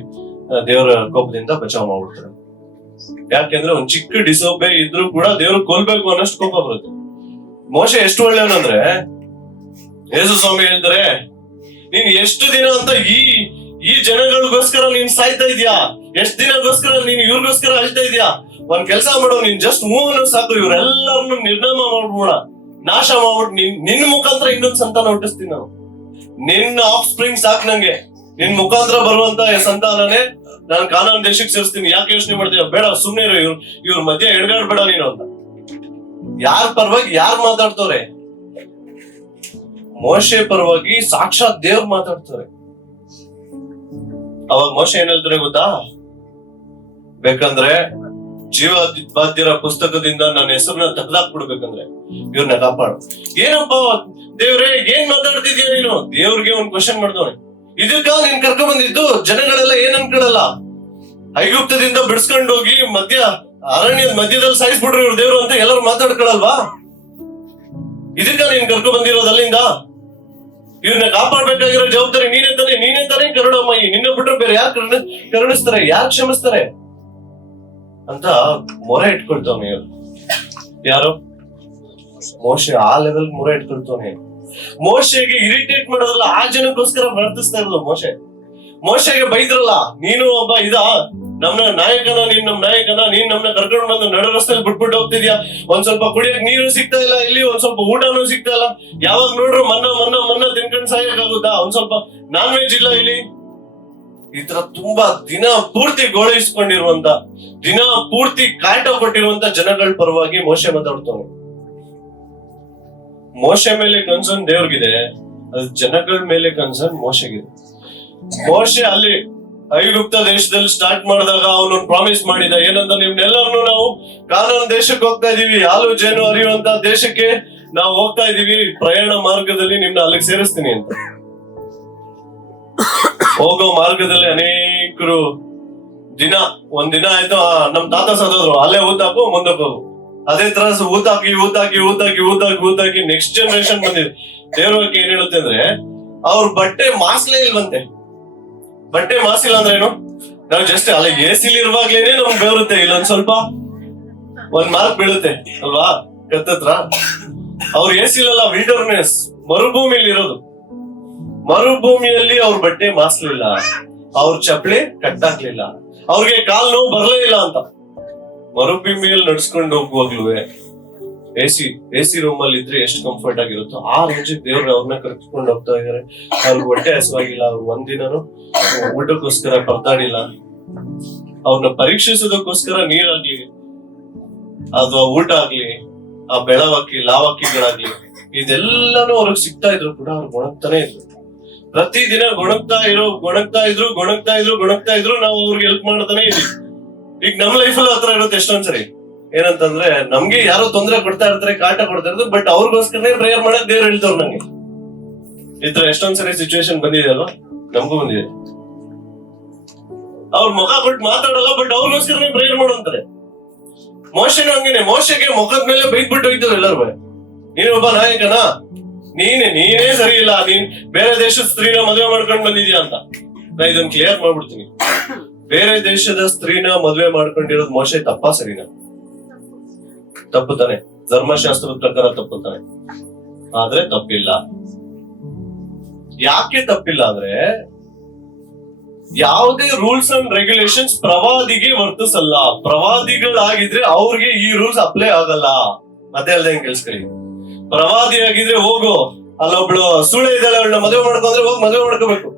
ದೇವರ ಕೋಪದಿಂದ ಬಚಾವ್ ಮಾಡ್ಬಿಡ್ತಾರೆ. ಯಾಕೆಂದ್ರೆ ಒಂದ್ ಚಿಕ್ಕ ಡಿಸೋಬೆ ಇದ್ರು ಕೂಡ ದೇವ್ರು ಕೊಲ್ಬೇಕು ಅನ್ನೋಷ್ಟು ಕೋಪ ಬರುತ್ತೆ. ಮೋಶೆ ಎಷ್ಟು ಒಳ್ಳೆಯವನಂದ್ರೆ ಯೇಸು ಸ್ವಾಮಿ ಹೇಳ್ತಾರೆ, ನೀನ್ ಎಷ್ಟು ದಿನ ಅಂತ ಈ ಜನಗಳಿಗೋಸ್ಕರ ನೀನ್ ಸಾಯ್ತಾ ಇದ್ಯಾ? ಎಷ್ಟ್ ದಿನಗೋಸ್ಕರ ನೀನ್ ಇವ್ರಿಗೋಸ್ಕರ ಅಳ್ತಾ ಇದ್ಯಾ? ಒಂದ್ ಕೆಲ್ಸ ಮಾಡೋ, ನೀನ್ ಜಸ್ಟ್ ಮೂವ್ ಸಾಕು, ಇವ್ರೆಲ್ಲರನ್ನು ನಿರ್ನಾಮ ಮಾಡ್ಬೋಣ, ನಾಶ ಮಾಡ್ಬಿಟ್ಟು ನಿನ್ ಮುಖಾಂತರ ಇನ್ನೊಂದ್ ಸಂತಾನ ಹುಟ್ಟಿಸ್ತೀನಿ ನಾವು. ನಿನ್ನ ಆಫ್ ಸ್ಪ್ರಿಂಗ್ ಸಾಕು ನಂಗೆ, ನಿನ್ ಮುಖಾಂತರ ಬರುವಂತ ಸಂತಾನನೇ ನಾನು ಕಾನಾನ್ ದೇಶಕ್ಕೆ ಸೇರಿಸ್ತೀನಿ. ಯಾಕೆ ಯೋಚನೆ ಮಾಡ್ತೀಯ? ಬೇಡ, ಸುಮ್ನೆ ಇವ್ರ ಮಧ್ಯೆ ಎಡಗಾಡ್ಬೇಡ ನೀನು ಅಂತ. ಯಾರ ಪರವಾಗಿ ಯಾರು ಮಾತಾಡ್ತವ್ರೆ? ಮೋಶೆ ಪರವಾಗಿ ಸಾಕ್ಷಾತ್ ದೇವ್ರು ಮಾತಾಡ್ತಾರೆ. ಅವಾಗ ಮೋಶೆ ಏನ್ ಹೇಳ್ತಾರೆ ಗೊತ್ತಾ? ಬೇಕಂದ್ರೆ ಜೀವಬಾಧ್ಯರ ಪುಸ್ತಕದಿಂದ ನನ್ನ ಹೆಸರನ್ನ ತೆಗ್ದಾಕ್ಬಿಡ್ಬೇಕಂದ್ರೆ ಇವ್ರನ್ನ ಕಾಪಾಡು. ಏನಪ್ಪ ದೇವ್ರೆ, ಏನ್ ಮಾತಾಡ್ತಿದ್ಯಾ ನೀನು? ದೇವ್ರಿಗೆ ಒಂದ್ ಕ್ವಶನ್ ಮಾಡ್ದವನೆ, ಇದಕ್ಕ ನೀನ್ ಕರ್ಕೊಂಡ್ ಬಂದಿದ್ದು ಜನಗಳೆಲ್ಲ ಏನ್ ಅನ್ಕೊಳ್ಳಲ್ಲ? ಐಗುಪ್ತದಿಂದ ಬಿಡಿಸ್ಕೊಂಡು ಹೋಗಿ ಅರಣ್ಯದ ಮಧ್ಯದಲ್ಲಿ ಸಾಯಿಸ್ಬಿಟ್ರು ಇವ್ರು ದೇವ್ರು ಅಂತ ಎಲ್ಲರೂ ಮಾತಾಡ್ಕೊಳಲ್ವಾ? ಇದಕ್ಕ ನೀನ್ ಕರ್ಕೊಂಡ್ ಬಂದಿರೋದು ಅಲ್ಲಿಂದ? ಇವ್ರನ್ನ ಕಾಪಾಡ್ಬೇಕಾಗಿರೋ ಜವಾಬ್ದಾರಿ ನೀನೇ ತಾನೇ ಕರುಣಾಮಯಿ. ನಿನ್ನ ಬಿಟ್ರೆ ಬೇರೆ ಯಾರು ಕರುಣಿಸ್ತಾರೆ, ಯಾರು ಕ್ಷಮಿಸ್ತಾರೆ ಅಂತ ಮೊರೆ ಇಟ್ಕೊಳ್ತವನೆ ಇವ್ರು. ಯಾರು? ಮೋಶೆ ಆ ಲೆವೆಲ್ ಮೊರೆ ಇಟ್ಕೊಳ್ತವನೆ. ಮೋಶೆಗೆ ಇರಿಟೇಟ್ ಮಾಡೋದಲ್ಲ, ಆ ಜನಕ್ಕೋಸ್ಕರ ವರ್ತಿಸ್ತಾ ಇರೋದು ಮೋಶೆಗೆ ಬೈದ್ರಲ್ಲ, ನೀನು ಒಬ್ಬ ನಮ್ನ ನಾಯಕನ, ನೀನ್ ನಮ್ ನಾಯಕನ, ನೀನ್ ನಮ್ನ ಕರ್ಕೊಂಡು ಬಂದು ನಡು ರಸ್ತೆಯಲ್ಲಿ ಬಿಟ್ಬಿಟ್ಟು ಹೋಗ್ತಿದ್ಯಾ, ಒಂದ್ ಸ್ವಲ್ಪ ಕುಡಿಯಕ್ ನೀರು ಸಿಗ್ತಾ ಇಲ್ಲ, ಇಲ್ಲಿ ಒಂದ್ ಸ್ವಲ್ಪ ಊಟನೂ ಸಿಗ್ತಾ ಇಲ್ಲ, ಯಾವಾಗ ನೋಡ್ರು ಮನ್ನ ತಿನ್ಕೊಂಡ್ ಸಾಯಕ್ಕಾಗುತ್ತಾ, ಒಂದ್ ಸ್ವಲ್ಪ ನಾನ್ ವೆಜ್ ಇಲ್ಲ ಇಲ್ಲಿ. ಈ ತರ ತುಂಬಾ ದಿನ ಪೂರ್ತಿ ಗೋಳಿಸ್ಕೊಂಡಿರುವಂತ, ದಿನ ಪೂರ್ತಿ ಕಾಟ ಕೊಟ್ಟಿರುವಂತ ಜನಗಳ ಪರವಾಗಿ ಮೋಶೆ ಮಾತಾಡ್ತಾನೆ. ಮೋಶೆ ಮೇಲೆ ಕನ್ಸರ್ನ್ ದೇವ್ರಿಗಿದೆ, ಅದು ಜನಗಳ ಮೇಲೆ ಕನ್ಸರ್ನ್ ಮೋಶೆಗಿದೆ. ಮೋಶೆ ಅಲ್ಲಿ ಐಗುಪ್ತ ದೇಶದಲ್ಲಿ ಸ್ಟಾರ್ಟ್ ಮಾಡಿದಾಗ ಅವನೊಂದು ಪ್ರಾಮಿಸ್ ಮಾಡಿದ, ಏನಂತ, ನಿಮ್ನೆಲ್ಲರನ್ನು ನಾವು ಕಾನಾನ್ ದೇಶಕ್ಕೆ ಹೋಗ್ತಾ ಇದೀವಿ, ಹಾಲು ಜೇನು ಹರಿಯುವಂತ ದೇಶಕ್ಕೆ ನಾವು ಹೋಗ್ತಾ ಇದೀವಿ, ಪ್ರಯಾಣ ಮಾರ್ಗದಲ್ಲಿ ನಿಮ್ನ ಅಲ್ಲಿಗೆ ಸೇರಿಸ್ತೀನಿ ಅಂತ. ಹೋಗೋ ಮಾರ್ಗದಲ್ಲಿ ಅನೇಕರು ಒಂದಿನ ಆಯ್ತು, ನಮ್ ತಾತ ಸದೋದ್ರು, ಅಲ್ಲೇ ಊತಾಕು ಮುಂದಕ್ಕೆ ಹೋಗು. ಅದೇ ತರ ಊತಾಕಿ ನೆಕ್ಸ್ಟ್ ಜನರೇಷನ್ ಬಂದಿದೆ. ದೇವ್ರ ಬಗ್ಗೆ ಏನ್ ಹೇಳುತ್ತೆ ಅಂದ್ರೆ, ಅವ್ರ ಬಟ್ಟೆ ಮಾಸ್ಲೇ ಇಲ್ವಂತೆ. ಬಟ್ಟೆ ಮಾಸಿಲ್ಲ ಅಂದ್ರೆ ಏನು? ನಾವು ಜಸ್ಟ್ ಅಲ್ಲ ಎಸಿಲಿ ಇರುವಾಗ್ಲೇನೆ ನಮ್ಗೆ ಬೆವರುತ್ತೆ, ಇಲ್ಲೊಂದ್ ಸ್ವಲ್ಪ ಒಂದ್ ಮಾರ್ಕ್ ಬೀಳುತ್ತೆ ಅಲ್ವಾ ಕತ್ತತ್ರ. ಅವ್ರ ಎಸಿಲಲ್ಲ, ವಿಲ್ಡರ್ನೆಸ್, ಮರುಭೂಮಿಲಿ ಇರೋದು. ಮರುಭೂಮಿಯಲ್ಲಿ ಅವ್ರ ಬಟ್ಟೆ ಮಾಸ್ಲಿಲ್ಲ, ಅವ್ರ ಚಪ್ಪಲಿ ಕಟ್ಟಾಕ್ಲಿಲ್ಲ, ಅವ್ರಿಗೆ ಕಾಲ್ ನೋವು ಬರ್ಲೇ ಇಲ್ಲ ಅಂತ. ಮರುಭೂಮಿಯಲ್ಲಿ ನಡ್ಸ್ಕೊಂಡು ಹೋಗುವಾಗ್ಲೂ ಎಸಿ ರೂಮ್ ಅಲ್ಲಿ ಇದ್ರೆ ಎಷ್ಟು ಕಂಫರ್ಟ್ ಆಗಿರುತ್ತೋ ಆ ರೇಂಜ್ ದೇವ್ರು ಅವ್ರನ್ನ ಕರ್ಕೊಂಡು ಹೋಗ್ತಾ ಇದಾರೆ. ಅವ್ರಿಗೆ ಹೊಟ್ಟೆ ಹಸುವಾಗಿಲ್ಲ, ಅವ್ರು ಒಂದಿನನು ಊಟಕ್ಕೋಸ್ಕರ ಪರದಾಡಿಲ್ಲ, ಅವ್ರನ್ನ ಪರೀಕ್ಷಿಸೋದಕ್ಕೋಸ್ಕರ ನೀರಾಗ್ಲಿ ಅಥವಾ ಊಟ ಆಗ್ಲಿ, ಆ ಬೆಳವಕ್ಕಿ ಲಾವಕ್ಕಿಗಳಾಗ್ಲಿ, ಇದೆಲ್ಲಾನು ಅವ್ರಿಗೆ ಸಿಗ್ತಾ ಇದ್ರು ಕೂಡ ಅವ್ರು ಗೊಣಗ್ತಾನೆ ಇದ್ರು. ಪ್ರತಿದಿನ ಗೊಣಗ್ತಾ ಇದ್ರು. ನಾವು ಅವ್ರಿಗೆ ಹೆಲ್ಪ್ ಮಾಡ್ತಾನೆ ಇದೀವಿ. ಈಗ ನಮ್ ಲೈಫಲ್ಲಿ ಹತ್ರ ಇರುತ್ತೆ ಎಷ್ಟೊಂದ್ಸರಿ. ಏನಂತಂದ್ರೆ, ನಮ್ಗೆ ಯಾರೋ ತೊಂದರೆ ಕೊಡ್ತಾ ಇರ್ತಾರೆ, ಕಾಟ ಕೊಡ್ತಾ ಇರ್ತಾರೆ, ಬಟ್ ಅವ್ರಿಗೋಸ್ಕರನೇ ಪ್ರೇಯರ್ ಮಾಡಕ್ ದೇವ್ರು ಹೇಳ್ತವ್ರು ನಂಗೆ. ಈ ತರ ಎಷ್ಟೊಂದ್ಸರಿ ಸಿಚುವೇಶನ್ ಬಂದಿದೆ ಅಲ್ವಾ? ನಮಗೂ ಬಂದಿದೆ. ಅವ್ರ ಮುಖ ಕೊಟ್ಟು ಮಾತಾಡಲ್ಲ, ಬಟ್ ಅವ್ರಿಗೋಸ್ಕರನೇ ಪ್ರೇಯರ್ ಮಾಡೋಂತಾರೆ. ಮೋಶೆನೂ ಹಂಗೇನೆ, ಮೋಶೆಗೆ ಮುಖದ ಮೇಲೆ ಬೈದ್ಬಿಟ್ಟು ಹೋಯ್ತವ್ರು ಎಲ್ಲರೂ. ನೀನೊಬ್ಬ ನಾಯಕನ, ನೀನೇ ಸರಿ ಇಲ್ಲ, ನೀನ್ ಬೇರೆ ದೇಶದ ಸ್ತ್ರೀನ ಮದುವೆ ಮಾಡ್ಕೊಂಡ್ ಬಂದಿದ್ಯಾ ಅಂತ. ನಾ ಇದನ್ನ ಕ್ಲಿಯರ್ ಮಾಡ್ಬಿಡ್ತೀನಿ. ಬೇರೆ ದೇಶದ ಸ್ತ್ರೀನ ಮದುವೆ ಮಾಡ್ಕೊಂಡಿರೋದು ಮೋಶೆ ತಪ್ಪಾ ಸರಿನಾ? ತಪ್ಪು ತಾನೆ, ಧರ್ಮಶಾಸ್ತ್ರದ ಪ್ರಕಾರ ತಪ್ಪು ತಾನೆ. ಆದ್ರೆ ತಪ್ಪಿಲ್ಲ. ಯಾಕೆ ತಪ್ಪಿಲ್ಲ ಅಂದ್ರೆ, ಯಾವುದೇ ರೂಲ್ಸ್ ಅಂಡ್ ರೆಗ್ಯುಲೇಷನ್ಸ್ ಪ್ರವಾದಿಗೆ ವರ್ತಿಸಲ್ಲ. ಪ್ರವಾದಿಗಳಾಗಿದ್ರೆ ಅವ್ರಿಗೆ ಈ ರೂಲ್ಸ್ ಅಪ್ಲೈ ಆಗಲ್ಲ. ಮತ್ತೆ ಅಲ್ದೆ ಕೆಲ್ಸ್ಕೊಳ್ಳಿ. ಪ್ರವಾದಿ ಆಗಿದ್ರೆ ಹೋಗು, ಅಲ್ಲೊಬ್ಳು ಸುಳ್ಳು ಇದ್ದಾಳೆ, ಅವಳನ್ನ ಮದುವೆ ಮಾಡ್ಕೊಂಡ್ರೆ ಹೋಗಿ ಮದುವೆ ಮಾಡ್ಕೋಬೇಕು.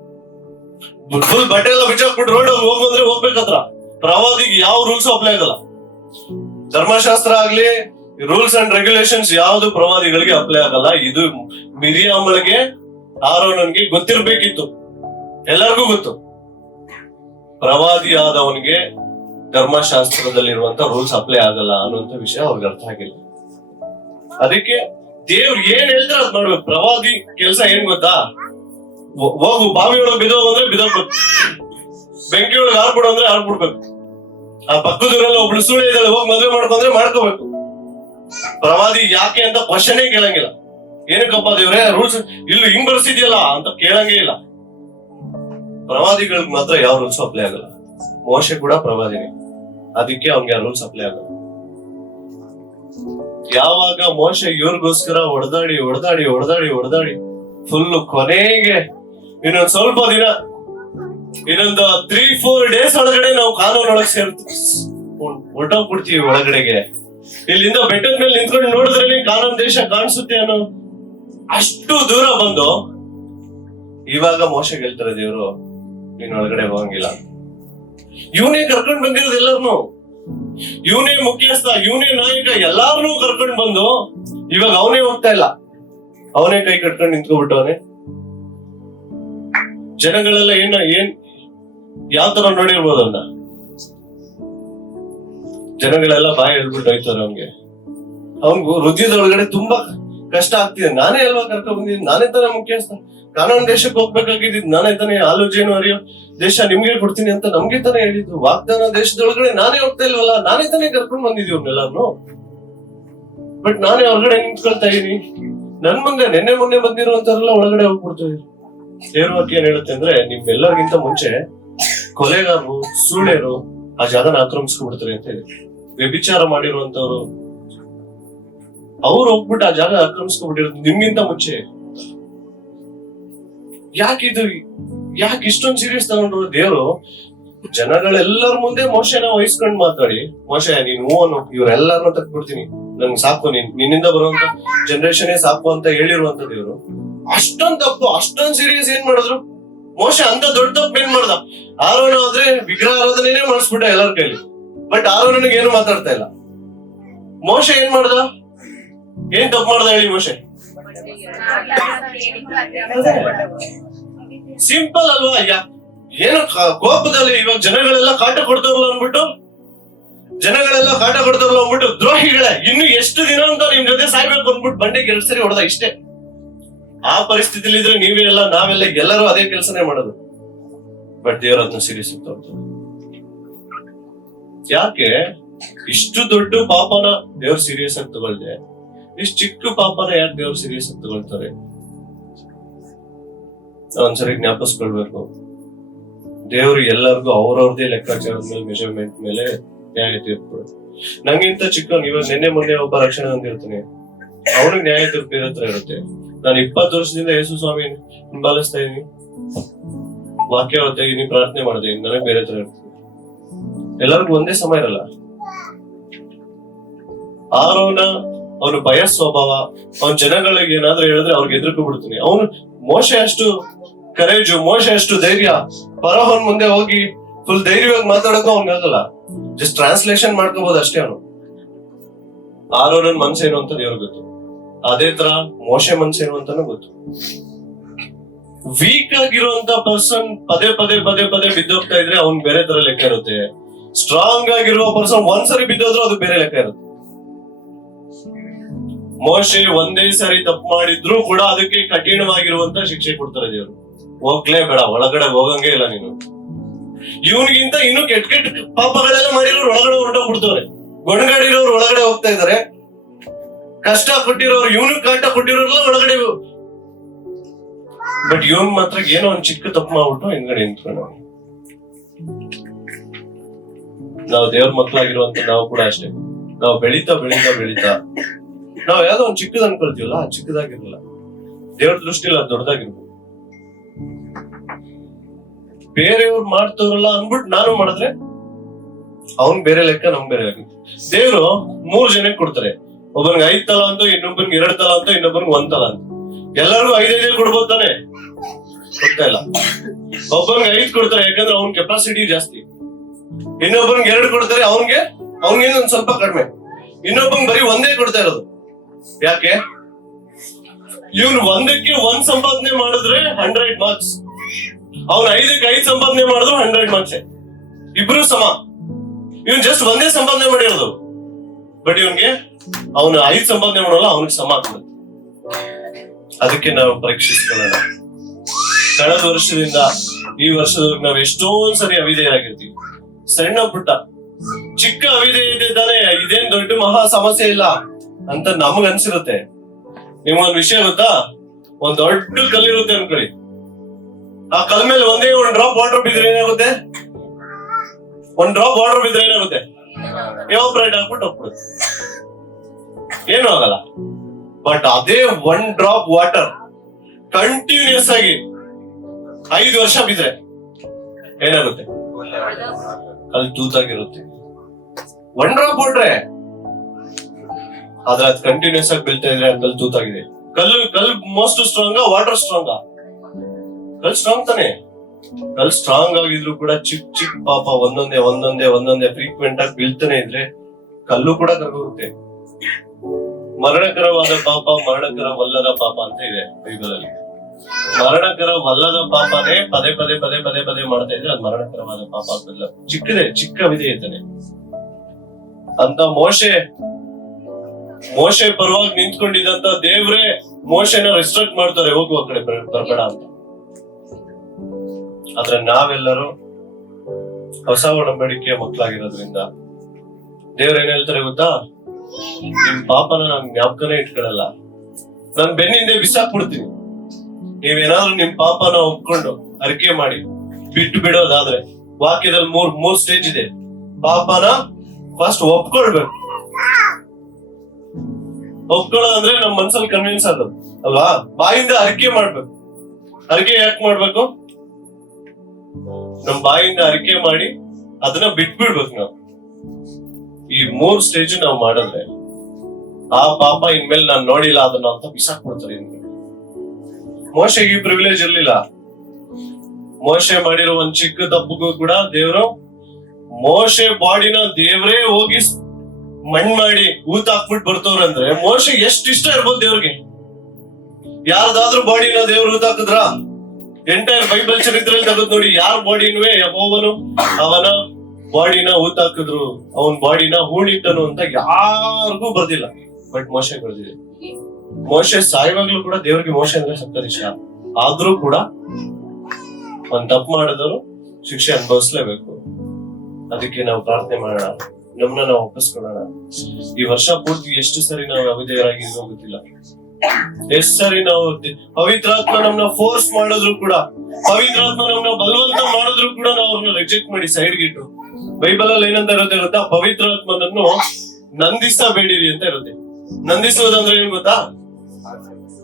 ಫುಲ್ ಬಟ್ಟೆ ಎಲ್ಲ ಬಿಚ್ಚಾಕ್ಬಿಟ್ಟು ರೋಡ್ ಹೋಗಂದ್ರೆ ಹೋಗ್ಬೇಕತ್ರ. ಪ್ರವಾದಿಗೆ ಯಾವ ರೂಲ್ಸ್ ಅಪ್ಲೈ ಆಗಲ್ಲ. ಧರ್ಮಶಾಸ್ತ್ರ ಆಗ್ಲಿ, ರೂಲ್ಸ್ ಅಂಡ್ ರೆಗ್ಯುಲೇಷನ್ಸ್ ಯಾವ್ದು ಪ್ರವಾದಿಗಳಿಗೆ ಅಪ್ಲೈ ಆಗಲ್ಲ. ಇದು ಮಿರಿಯಾಮಳಿಗೆ ಆರೋನನ್ಗೆ ಗೊತ್ತಿರ್ಬೇಕಿತ್ತು, ಎಲ್ಲರಿಗೂ ಗೊತ್ತು. ಪ್ರವಾದಿ ಆದವನಿಗೆ ಧರ್ಮಶಾಸ್ತ್ರದಲ್ಲಿರುವಂತ ರೂಲ್ಸ್ ಅಪ್ಲೈ ಆಗಲ್ಲ ಅನ್ನುವಂತ ವಿಷಯ ಅವ್ರಿಗೆ ಅರ್ಥ ಆಗಿಲ್ಲ. ಅದಕ್ಕೆ ದೇವ್ರು ಏನ್ ಹೇಳ್ತಾರೆ ಅದ್ ಮಾಡ್ಬೇಕು. ಪ್ರವಾದಿ ಕೆಲಸ ಏನ್ ಗೊತ್ತಾ, ಹೋಗು ಬಾವಿ ಒಳಗೆ ಬಿದೋಗು ಅಂದ್ರೆ ಬಿದೋಗ್ಬೇಕು, ಬೆಂಕಿ ಒಳಗೆ ಆರ್ಬಿಡು ಅಂದ್ರೆ ಆರ್ಬಿಡ್ಬೇಕು, ಆ ಪಕ್ಕದೂರೆಲ್ಲ ಒಬ್ಳು ಸುಳ್ಳು ಇದ್ದಾಳೆ ಹೋಗಿ ಮದುವೆ ಮಾಡ್ಕೊಂಡ್ರೆ ಮಾಡ್ಕೋಬೇಕು. ಪ್ರವಾದಿ ಯಾಕೆ ಅಂತ ಕ್ವಶನೇ ಕೇಳಂಗಿಲ್ಲ. ಏನಕ್ಕಪ್ಪ ದೇವ್ರೆ ರೂಲ್ಸ್ ಇಲ್ಲಿ ಹಿಂಗ್ ಬರ್ಸಿದ್ಯಲ್ಲ ಅಂತ ಕೇಳಂಗೇ ಇಲ್ಲ. ಪ್ರವಾದಿಗಳಿಗೆ ಮಾತ್ರ ಯಾವ ರೂಲ್ಸ್ ಅಪ್ಲೈ ಆಗಲ್ಲ. ಮೋಶೆ ಕೂಡ ಪ್ರವಾದಿನೇ, ಅದಕ್ಕೆ ಅವ್ನಿಗೆ ಆ ರೂಲ್ಸ್ ಅಪ್ಲೈ ಆಗಲ್ಲ. ಯಾವಾಗ ಮೋಶೆ ಇವ್ರಿಗೋಸ್ಕರ ಹೊಡೆದಾಡಿ ಫುಲ್ ಕೊನೆಗೆ ಇನ್ನೊಂದ್ ಸ್ವಲ್ಪ ದಿನ, ಇನ್ನೊಂದು 3-4 ಡೇಸ್ ಒಳಗಡೆ ನಾವು ಕಾನೂನೊಳಗೆ ಹೊರಟೋಗ್ಬಿಡ್ತೀವಿ ಒಳಗಡೆಗೆ. ಇಲ್ಲಿಂದ ಬೆಟ್ಟದ ಮೇಲೆ ನಿಂತ್ಕೊಂಡು ನೋಡಿದ್ರೆ ಕಾನೂನು ದೇಶ ಕಾಣಿಸುತ್ತೆ ಅನ್ನೋ ಅಷ್ಟು ದೂರ ಬಂದು ಇವಾಗ ಮೋಶೆಗೆ ಹೇಳ್ತಾರೆ ದೇವ್ರು ನೀನ್ ಒಳಗಡೆ ಹೋಗಂಗಿಲ್ಲ. ಇವನೇ ಕರ್ಕೊಂಡ್ ಬಂದಿರೋದು ಎಲ್ಲಾರ್ನು, ಇವನೇ ಮುಖ್ಯಸ್ಥ, ಇವನೇ ನಾಯಕ, ಎಲ್ಲಾರನ್ನೂ ಕರ್ಕೊಂಡ್ ಬಂದು ಇವಾಗ ಅವನೇ ಹೋಗ್ತಾ ಇಲ್ಲ, ಅವನೇ ಕೈ ಕಟ್ಕೊಂಡು ನಿಂತ್ಕೊಬಿಟ್ಟವನೆ. ಜನಗಳೆಲ್ಲ ಏನ್ ಯಾವ ತರ ನೋಡಿರ್ಬೋದು ಅವನ್ನ, ಜನಗಳೆಲ್ಲ ಬಾಯಿ ಹೇಳ್ಬಿಟ್ಟು ಹೋಯ್ತಾರೆ ಅವನ್ಗೂ ಹೃದಯದೊಳಗಡೆ ತುಂಬಾ ಕಷ್ಟ ಆಗ್ತಿದೆ. ನಾನೇ ಅಲ್ವಾ ಕರ್ಕೊಂಡ್ ಬಂದಿದ್ದೀನಿ, ನಾನೇ ತಾನೇ ಮುಖ್ಯಸ್ಥ, ಕಾನೂನು ದೇಶಕ್ಕೆ ಹೋಗ್ಬೇಕಾಗಿದ್ದು ನಾನೇ ತಾನೇ, ಆಲೋಚನೆ ಅರಿಯೋ ದೇಶ ನಿಮ್ಗೆ ಕೊಡ್ತೀನಿ ಅಂತ ನಮ್ಗೆ ತಾನೇ ಹೇಳಿದ್ದು. ವಾಗ್ದಾನ ದೇಶದೊಳಗಡೆ ನಾನೇ ಹೋಗ್ತಾ ಇಲ್ವಲ್ಲ, ನಾನೇ ತಾನೇ ಕರ್ಕೊಂಡ್ ಬಂದಿದ್ದೀವಿ ಅವ್ರನ್ನೆಲ್ಲಾರು. ಬಟ್ ನಾನೇ ಹೊರಗಡೆ ನಿಂತ್ಕೊಳ್ತಾ ಇದೀನಿ, ನನ್ ಮುಂದೆ ನಿನ್ನೆ ಮೊನ್ನೆ ಬಂದಿರುವಂತವ್ರೆಲ್ಲ ಒಳಗಡೆ ಹೋಗ್ಬಿಡ್ತೀವಿ. ದೇವ್ರ ವಾಕ್ಯ ಏನ್ ಹೇಳುತ್ತೆ ಅಂದ್ರೆ, ನಿಮ್ಮೆಲ್ಲರಿಗಿಂತ ಮುಂಚೆ ಕೊಲೆಗಾರರು, ಸುಳ್ಳೆರು ಆ ಜಾಗನ ಆಕ್ರಮಿಸ್ಕೊಂಡ್ಬಿಡ್ತಾರೆ ಅಂತ ಹೇಳಿ. ವ್ಯಭಿಚಾರ ಮಾಡಿರುವಂತವ್ರು ಅವ್ರು ಹೋಗ್ಬಿಟ್ಟು ಆ ಜಾಗ ಆಕ್ರಮಿಸ್ಕೊಂಡ್ಬಿಟ್ಟಿರೋದು ನಿಮ್ಗಿಂತ ಮುಂಚೆ. ಯಾಕೆ ಇಷ್ಟೊಂದು ಸೀರಿಯಸ್ ತಗೊಂಡ್ರು ದೇವ್ರು? ಜನಗಳೆಲ್ಲರ ಮುಂದೆ ಮೋಶೆನ ವಹಿಸ್ಕೊಂಡ್ ಮಾತಾಡಿ, ಮೋಶೆ ನೀನ್ ಹೂವನ್ನು ಇವ್ರೆಲ್ಲಾರನ್ನೂ ತಕ್ಬಿಡ್ತೀನಿ, ನನ್ಗೆ ಸಾಕು, ನಿನ್ನಿಂದ ಬರುವಂತ ಜನರೇಷನ್ ಸಾಕು ಅಂತ ಹೇಳಿರುವಂತ ದೇವ್ರು ಅಷ್ಟೊಂದ್ ತಪ್ಪು, ಅಷ್ಟೊಂದ್ ಸೀರಿಯಸ್ ಏನ್ ಮಾಡಿದ್ರು? ಮೋಶೆ ಅಂತ ದೊಡ್ಡ ತಪ್ಪು ಏನ್ ಮಾಡ್ದ? ಆರೋನ ಆದ್ರೆ ವಿಗ್ರಹ ಆರಾಧನೆನೇ ಮಾಡಿಸ್ಬಿಟ್ಟ ಎಲ್ಲರ ಕೈಲಿ. ಬಟ್ ಆರೋನಿಗೆ ಏನು ಮಾತಾಡ್ತಾ ಇಲ್ಲ. ಮೋಶೆ ಏನ್ ಮಾಡ್ದ? ಏನ್ ತಪ್ಪು ಮಾಡ್ದ ಹೇಳಿ ಮೋಶೆ? ಸಿಂಪಲ್ ಅಲ್ವಾ? ಏನು ಕೋಪದಲ್ಲಿ ಇವಾಗ ಜನಗಳೆಲ್ಲ ಕಾಟ ಕೊಡ್ತಾರಲ್ಲ ಅಂದ್ಬಿಟ್ಟು ದ್ರೋಹಿಗಳೇ ಇನ್ನು ಎಷ್ಟು ದಿನ ಅಂತ ನಿಮ್ ಜೊತೆ ಸಾಯ್ಬೇಕು ಅಂದ್ಬಿಟ್ಟು ಬಂಡೆಗೆ 2 ಸರಿ ಹೊಡೆದ. ಇಷ್ಟೇ. ಆ ಪರಿಸ್ಥಿತಿಲಿ ಇದ್ರೆ ನಾವೆಲ್ಲ ಎಲ್ಲರೂ ಅದೇ ಕೆಲಸನೇ ಮಾಡೋದು. ಬಟ್ ದೇವ್ರ ಅದನ್ನ ಸೀರಿಯಸ್ ತಗೊಳ್ತಾರೆ. ಯಾಕೆ ಇಷ್ಟು ದೊಡ್ಡ ಪಾಪನ ದೇವ್ರ ಸೀರಿಯಸ್ ಆಗಿ ತಗೊಳ್ದೆ, ಇಷ್ಟು ಚಿಕ್ಕ ಪಾಪನ ಯಾಕೆ ದೇವ್ರ ಸೀರಿಯಸ್ ಆಗಿ ತಗೊಳ್ತಾರೆ? ಒಂದ್ಸರಿ ಜ್ಞಾಪಿಸ್ಕೊಳ್ಬೇಕು, ದೇವ್ರು ಎಲ್ಲರಿಗೂ ಅವ್ರವ್ರದೇ ಲೆಕ್ಕಾಚಾರದ ಮೇಲೆ, ಮೆಜರ್ಮೆಂಟ್ ಮೇಲೆ ನ್ಯಾಯ ತೀರ್ಪು. ನಂಗಿಂತ ಚಿಕ್ಕವನ್ ಇವಾಗ ನಿನ್ನೆ ಮೊನ್ನೆ ಒಬ್ಬ ರಕ್ಷಣೆ ಹೊಂದಿರ್ತಾನೆ, ಅವನಿಗೆ ನ್ಯಾಯ ತೀರ್ಪು ಬೇರೆ ಹತ್ರ ಇರುತ್ತೆ. ನಾನು 20 ವರ್ಷದಿಂದ ಯೇಸು ಸ್ವಾಮಿ ಹಿಂಬಾಲಿಸ್ತಾ ಇದೀನಿ, ವಾಕ್ಯ ಓದ್ತಾ ಇದೀನಿ, ಪ್ರಾರ್ಥನೆ ಮಾಡ್ತಾ ಇದೀನಿ, ನನಗೆ ಬೇರೆ ತರ ಇರ್ತದೆ. ಎಲ್ಲರಿಗೂ ಒಂದೇ ಸಮಯ ಇರಲ್ಲ. ಆರೋನ ಅವನು ಭಯ ಸ್ವಭಾವ, ಅವನ ಜನಗಳಿಗೆ ಏನಾದ್ರೂ ಹೇಳಿದ್ರೆ ಅವ್ರಿಗೆ ಎದುರ್ಕೊ ಬಿಡ್ತೀನಿ. ಅವನು ಮೋಶೆ ಅಷ್ಟು ಕರೇಜು, ಮೋಶೆ ಅಷ್ಟು ಧೈರ್ಯ, ಫರೋಹನ್ ಮುಂದೆ ಹೋಗಿ ಫುಲ್ ಧೈರ್ಯವಾಗಿ ಮಾತಾಡೋಕು ಅವ್ನಿಗಾಗಲ್ಲ. ಜಸ್ಟ್ ಟ್ರಾನ್ಸ್ಲೇಷನ್ ಮಾಡ್ಕೋಬಹುದು ಅಷ್ಟೇ. ಅವನು ಆರೋನನ್ ಮನ್ಸೇನು ಅಂತ ದೇವ್ರಿಗೆ ಗೊತ್ತು, ಅದೇ ತರ ಮೋಶೆ ಮನ್ಸೇನು ಅಂತಾನು ಗೊತ್ತು. ವೀಕ್ ಆಗಿರುವಂತ ಪರ್ಸನ್ ಪದೇ ಬಿದ್ದೋಗ್ತಾ ಇದ್ರೆ ಅವ್ನ್ ಬೇರೆ ತರ ಲೆಕ್ಕ ಇರುತ್ತೆ. ಸ್ಟ್ರಾಂಗ್ ಆಗಿರುವ ಪರ್ಸನ್ ಒಂದ್ಸರಿ ಬಿದ್ದೋದ್ರು ಅದು ಬೇರೆ ಲೆಕ್ಕ ಇರುತ್ತೆ. ಮೋಶೆ ಒಂದೇ ಸಾರಿ ತಪ್ಪು ಮಾಡಿದ್ರು ಕೂಡ ಅದಕ್ಕೆ ಕಠಿಣವಾಗಿರುವಂತ ಶಿಕ್ಷೆ ಕೊಡ್ತಾರೆ ದೇವರು. ಹೋಗ್ಲೇ ಬೇಡ, ಒಳಗಡೆ ಹೋಗಂಗೆ ಇಲ್ಲ ನೀನು. ಇವನಿಗಿಂತ ಇನ್ನು ಕೆಟ್ಟ ಪಾಪಗಳೆಲ್ಲ ಮಾಡಿರೋರು ಒಳಗಡೆ ಹೊರಟೋಗ್ಬಿಡ್ತವ್ರೆ. ಗೊಣಗಾಡಿರೋರು ಒಳಗಡೆ ಹೋಗ್ತಾ ಇದಾರೆ, ಕಷ್ಟ ಕೊಟ್ಟಿರೋರು, ಇವನಿಗೆ ಕಾಟ ಕೊಟ್ಟಿರೋರ್ಲ ಒಳಗಡೆ. ಬಟ್ ಇವನ್ ಮಾತ್ರ ಏನೋ ಒಂದ್ ಚಿಕ್ಕ ತಪ್ಪು ಮಾಡ್ಬಿಟ್ಟು ಹಿಂದ್ಗಡೆ ನಿಂತ್ಕೊಂಡು. ನಾವು ದೇವ್ರ ಮಕ್ಕಳಾಗಿರುವಂತ ನಾವು ಕೂಡ ಅಷ್ಟೇ. ನಾವು ಬೆಳೀತಾ ನಾವ್ ಯಾವ್ದೋ ಒಂದ್ ಚಿಕ್ಕದ್ ಅನ್ಕೊಳ್ತೀವಲ್ಲ, ಆ ಚಿಕ್ಕದಾಗಿರಲ್ಲ. ದೇವ್ರ ದೃಷ್ಟಿಲಿ ಅದು ದೊಡ್ಡದಾಗಿರ್ಬೋದು. ಬೇರೆಯವ್ರು ಮಾಡ್ತವ್ರಲ್ಲ ಅನ್ಬಿಟ್ಟು ನಾನು ಮಾಡಿದ್ರೆ ಅವ್ನ್ ಬೇರೆ ಲೆಕ್ಕ, ನಮ್ ಬೇರೆ ಲೆಕ್ಕ. ದೇವ್ರು 3 ಜನಕ್ಕೆ ಕೊಡ್ತಾರೆ. ಒಬ್ಬನಿಗೆ 5 ತಲ ಅಂತ, ಇನ್ನೊಬ್ಬನಿಗೆ 2 ತಲ ಅಂತ, ಇನ್ನೊಬ್ಬನಿಗೆ 1 ತಲ ಅಂತ. ಎಲ್ಲರಿಗೂ 5 ಕೊಡ್ಬೋದು ತಾನೆ? ಕೊಡ್ತಾ ಇಲ್ಲ. ಒಬ್ಬನಿಗೆ 5 ಕೊಡ್ತಾರೆ, ಯಾಕಂದ್ರೆ ಅವ್ನ ಕೆಪಾಸಿಟಿ ಜಾಸ್ತಿ. ಇನ್ನೊಬ್ಬನಿಗೆ 2 ಕೊಡ್ತಾರೆ, ಅವ್ನಿಗೆ ಒಂದ್ ಸ್ವಲ್ಪ ಕಡಿಮೆ. ಇನ್ನೊಬ್ಬಂಗ್ ಬರೀ ಒಂದೇ ಕೊಡ್ತಾ ಇರೋದು. ಯಾಕೆ? ಇವ್ನು ಒಂದಕ್ಕೆ 1 ಸಂಪಾದನೆ ಮಾಡಿದ್ರೆ 100 ಮಾರ್ಕ್ಸ್, ಅವ್ನು 5ಕ್ಕೆ 5 ಸಂಪಾದನೆ ಮಾಡಿದ್ರು 100 ಮಾರ್ಕ್ಸ್. ಇಬ್ರು ಸಮ. ಇವನ್ ಜಸ್ಟ್ ಒಂದೇ ಸಂಪಾದನೆ ಮಾಡಿರೋದು, ಬಟ್ ಇವನ್ಗೆ ಅವನು 5 ಸಂಪಾದನೆ ಮಾಡೋಲ್ಲ, ಅವನಿಗೆ ಸಮ ಆಗ್ತದೆ. ಅದಕ್ಕೆ ನಾವು ಪರೀಕ್ಷಿಸ್ಕೊಳ್ಳೋಣ. ಕಳೆದ ವರ್ಷದಿಂದ ಈ ವರ್ಷದವರೆಗೆ ನಾವು ಎಷ್ಟೊಂದ್ ಸರಿ ಅವಿಧೇಯರಾಗಿರ್ತೀವಿ. ಸಣ್ಣ ಪುಟ್ಟ ಚಿಕ್ಕ ಅವಿಧೇಯತೆ ತಾನೇ, ಇದೇನ್ ದೊಡ್ಡ ಮಹಾ ಸಮಸ್ಯೆ ಇಲ್ಲ ಅಂತ ನಮಗ್ ಅನ್ಸಿರುತ್ತೆ. ನಿಮ್ಗೊಂದ್ ವಿಷಯ ಗೊತ್ತಾ? ಒಂದ್ ದೊಡ್ಡ ಕಲ್ಲಿರುತ್ತೆ ಅನ್ಕೊಳ್ಳಿ, ಆ ಕಲ್ ಮೇಲೆ ಒಂದೇ 1 ಡ್ರಾಪ್ ವಾಟರ್ ಬಿದ್ರೆ ಏನಾಗುತ್ತೆ? 1 ಡ್ರಾಪ್ ವಾಟರ್ ಬಿದ್ರೆ ಏನಾಗುತ್ತೆ? ಎವಾಪರೇಟ್ ಆಗ್ಬಿಟ್ಟು ಹೋಗ್ಬಿಡುತ್ತೆ, ಏನು ಆಗಲ್ಲ. ಬಟ್ ಅದೇ 1 ಡ್ರಾಪ್ ವಾಟರ್ ಕಂಟಿನ್ಯೂಸ್ ಆಗಿ 5 ವರ್ಷ ಬಿದ್ರೆ ಏನಾಗುತ್ತೆ? ಕಲ್ ತೂತಾಗಿರುತ್ತೆ. 1 ಡ್ರಾಪ್ ವಾಟ್ರೆ, ಆದ್ರೆ ಅದು ಕಂಟಿನ್ಯೂಸ್ ಆಗಿ ಬೀಳ್ತಾ ಇದ್ರೆ ಕಲ್ ತೂತಾಗಿದೆ. ಕಲ್ ಮೋಸ್ಟ್ ಸ್ಟ್ರಾಂಗ್, ವಾಟರ್ ಸ್ಟ್ರಾಂಗ್? ಕಲ್ ಸ್ಟ್ರಾಂಗ್ ತಾನೆ. ಕಲ್ ಸ್ಟ್ರಾಂಗ್ ಆಗಿದ್ರು ಕೂಡ ಚಿಕ್ಕ ಪಾಪ ಒಂದೊಂದೇ ಫ್ರೀಕ್ವೆಂಟ್ ಆಗಿ ಬೀಳ್ತಾನೆ ಇದ್ರೆ ಕಲ್ಲು ಕೂಡ ಕರಗುತ್ತೆ. ಮರಣಕರವಾದ ಪಾಪ ಮರಣಕರವಲ್ಲದ ಪಾಪ ಅಂತ ಇದೆ ಬೈಬಲ್ ಅಲ್ಲಿ. ಮರಣಕರವಲ್ಲದ ಪಾಪನೇ ಪದೇ ಪದೇ ಮಾಡ್ತಾ ಇದ್ರೆ ಅದು ಮರಣಕರವಾದ ಪಾಪ ಆಗ್ತಲ್ಲ. ಚಿಕ್ಕ ವಿಧೇಯತನೆ ಅಂತ ಮೋಶೆ ಪರವಾಗಿ ನಿಂತ್ಕೊಂಡಿದ್ದಂತ ದೇವ್ರೇ ಮೋಶೆನ ರೆಸ್ಟ್ರಿಕ್ಟ್ ಮಾಡ್ತಾರೆ, ಹೋಗುವ ಕಡೆ ಬರ್ಬೇಡ ಅಂತ. ಆದ್ರೆ ನಾವೆಲ್ಲರೂ ಹೊಸ ಒಡಂಬಡಿಕೆಯ ಮಕ್ಕಳಾಗಿರೋದ್ರಿಂದ ದೇವ್ರ ಏನ್ ಹೇಳ್ತಾರೆ ಗೊತ್ತಾ? ನಿಮ್ ಪಾಪನ ನಾನ್ ಜ್ಞಾಪಕನೇ ಇಟ್ಕೊಳ್ಳಲ್ಲ, ನಾನ್ ಬೆನ್ನಿಂದೆ ಬಿಸಾಕ್ಬಿಡ್ತೀನಿ. ನೀವೇನಾದ್ರೂ ನಿಮ್ ಪಾಪನ ಒಪ್ಕೊಂಡು ಅರಿಕೆ ಮಾಡಿ ಬಿಟ್ಟು ಬಿಡೋದಾದ್ರೆ, ವಾಕ್ಯದಲ್ಲಿ ಮೂರ್ ಸ್ಟೇಜ್ ಇದೆ. ಪಾಪನ ಫಸ್ಟ್ ಒಪ್ಕೊಳ್ಬೇಕು. ಒಪ್ಕೊಳ್ಳೋದಂದ್ರೆ ನಮ್ ಮನ್ಸಲ್ಲಿ ಕನ್ವಿನ್ಸ್ ಆಗೋದು ಅಲ್ವಾ? ಬಾಯಿಂದ ಅರಿಕೆ ಮಾಡ್ಬೇಕು. ಅರಿಕೆ ಯಾಕೆ ಮಾಡ್ಬೇಕು? ನಮ್ ಬಾಯಿಂದ ಅರಿಕೆ ಮಾಡಿ ಅದನ್ನ ಬಿಟ್ಬಿಡ್ಬೇಕು ನಾವು. ಈ 3 ಸ್ಟೇಜ್ ನಾವು ಮಾಡಿದ್ರೆ ಆ ಪಾಪ ಇನ್ಮೇಲೆ ನಾನ್ ನೋಡಿಲ್ಲ ಅದನ್ನ ಅಂತ ಬಿಸಾಕ್ಬಿಡ್ತಾರೆ. ಮೋಶೆಗೆ ಈ ಪ್ರಿವಿಲೇಜ್ ಇರ್ಲಿಲ್ಲ. ಮೋಶೆ ಮಾಡಿರೋ ಒಂದ್ ಚಿಕ್ಕ ತಪ್ಪುಗೂ ಕೂಡ ದೇವ್ರು ಮೋಶೆ ಬಾಡಿನ ದೇವ್ರೇ ಹೋಗಿ ಮಣ್ ಮಾಡಿ ಊತ ಹಾಕ್ಬಿಟ್ಟು ಬರ್ತವ್ರಂದ್ರೆ ಮೋಶೆ ಎಷ್ಟ್ ಇಷ್ಟ ಇರ್ಬೋದು ದೇವ್ರಿಗೆ. ಯಾರ್ದಾದ್ರೂ ಬಾಡಿನ ದೇವ್ರು ಊತ ಹಾಕಿದ್ರ? ಎಂಟೈರ್ ಬೈಬಲ್ ಚರಿತ್ರೆಯಲ್ಲಿ ತೆಗೆದು ನೋಡಿ, ಯಾರ ಬಾಡಿನೂ ಯೆಹೋವನು ಅವನ ಬಾಡಿನ ಊತ ಹಾಕಿದ್ರು, ಅವನ್ ಬಾಡಿನ ಹೂಣಿಟ್ಟನು ಅಂತ ಯಾರಿಗೂ ಬರ್ದಿಲ್ಲ. ಬಟ್ ಮೋಶೆ ಬರ್ದಿದೆ. ಮೋಶೆ ಸಾಯುವಾಗ್ಲೂ ಕೂಡ ದೇವ್ರಿಗೆ ಮೋಶೆ ಅಂದ್ರೆ ಸಕ್ಕತ್ ಇಷ್ಟ. ಆದ್ರೂ ಕೂಡ ಒಂದ್ ತಪ್ಪು ಮಾಡಿದವರು ಶಿಕ್ಷೆ ಅನುಭವಿಸ್ಲೇಬೇಕು. ಅದಕ್ಕೆ ನಾವು ಪ್ರಾರ್ಥನೆ ಮಾಡೋಣ, ನಮ್ಮನ್ನ ನಾವು ಒಪ್ಪಿಸ್ಕೊಳ್ಳೋಣ. ಈ ವರ್ಷ ಪೂರ್ತಿ ಎಷ್ಟು ಸರಿ ನಾವು ಅವಿಧೇಯರಾಗಿ ಹೋಗುತ್ತಿಲ್ಲ, ಎಷ್ಟು ಸರಿ ನಾವು ಪವಿತ್ರಾತ್ಮ ನಮ್ನ ಫೋರ್ಸ್ ಮಾಡಿದ್ರು ಕೂಡ, ಪವಿತ್ರಾತ್ಮ ನಮ್ನ ಬಲವಂತ ಮಾಡಿದ್ರು ಕೂಡ ನಾವು ಅವ್ರನ್ನ ರಿಜೆಕ್ಟ್ ಮಾಡಿ ಸೈಡ್ಗಿಟ್ಟು. ಬೈಬಲ್ ಅಲ್ಲಿ ಏನಂತ ಇರುತ್ತೆ ಗೊತ್ತಾ? ಪವಿತ್ರಾತ್ಮನನ್ನು ನಂದಿಸಬೇಡಿರಿ ಅಂತ ಇರುತ್ತೆ. ನಂದಿಸೋದಂದ್ರೆ ಏನ್ ಗೊತ್ತಾ?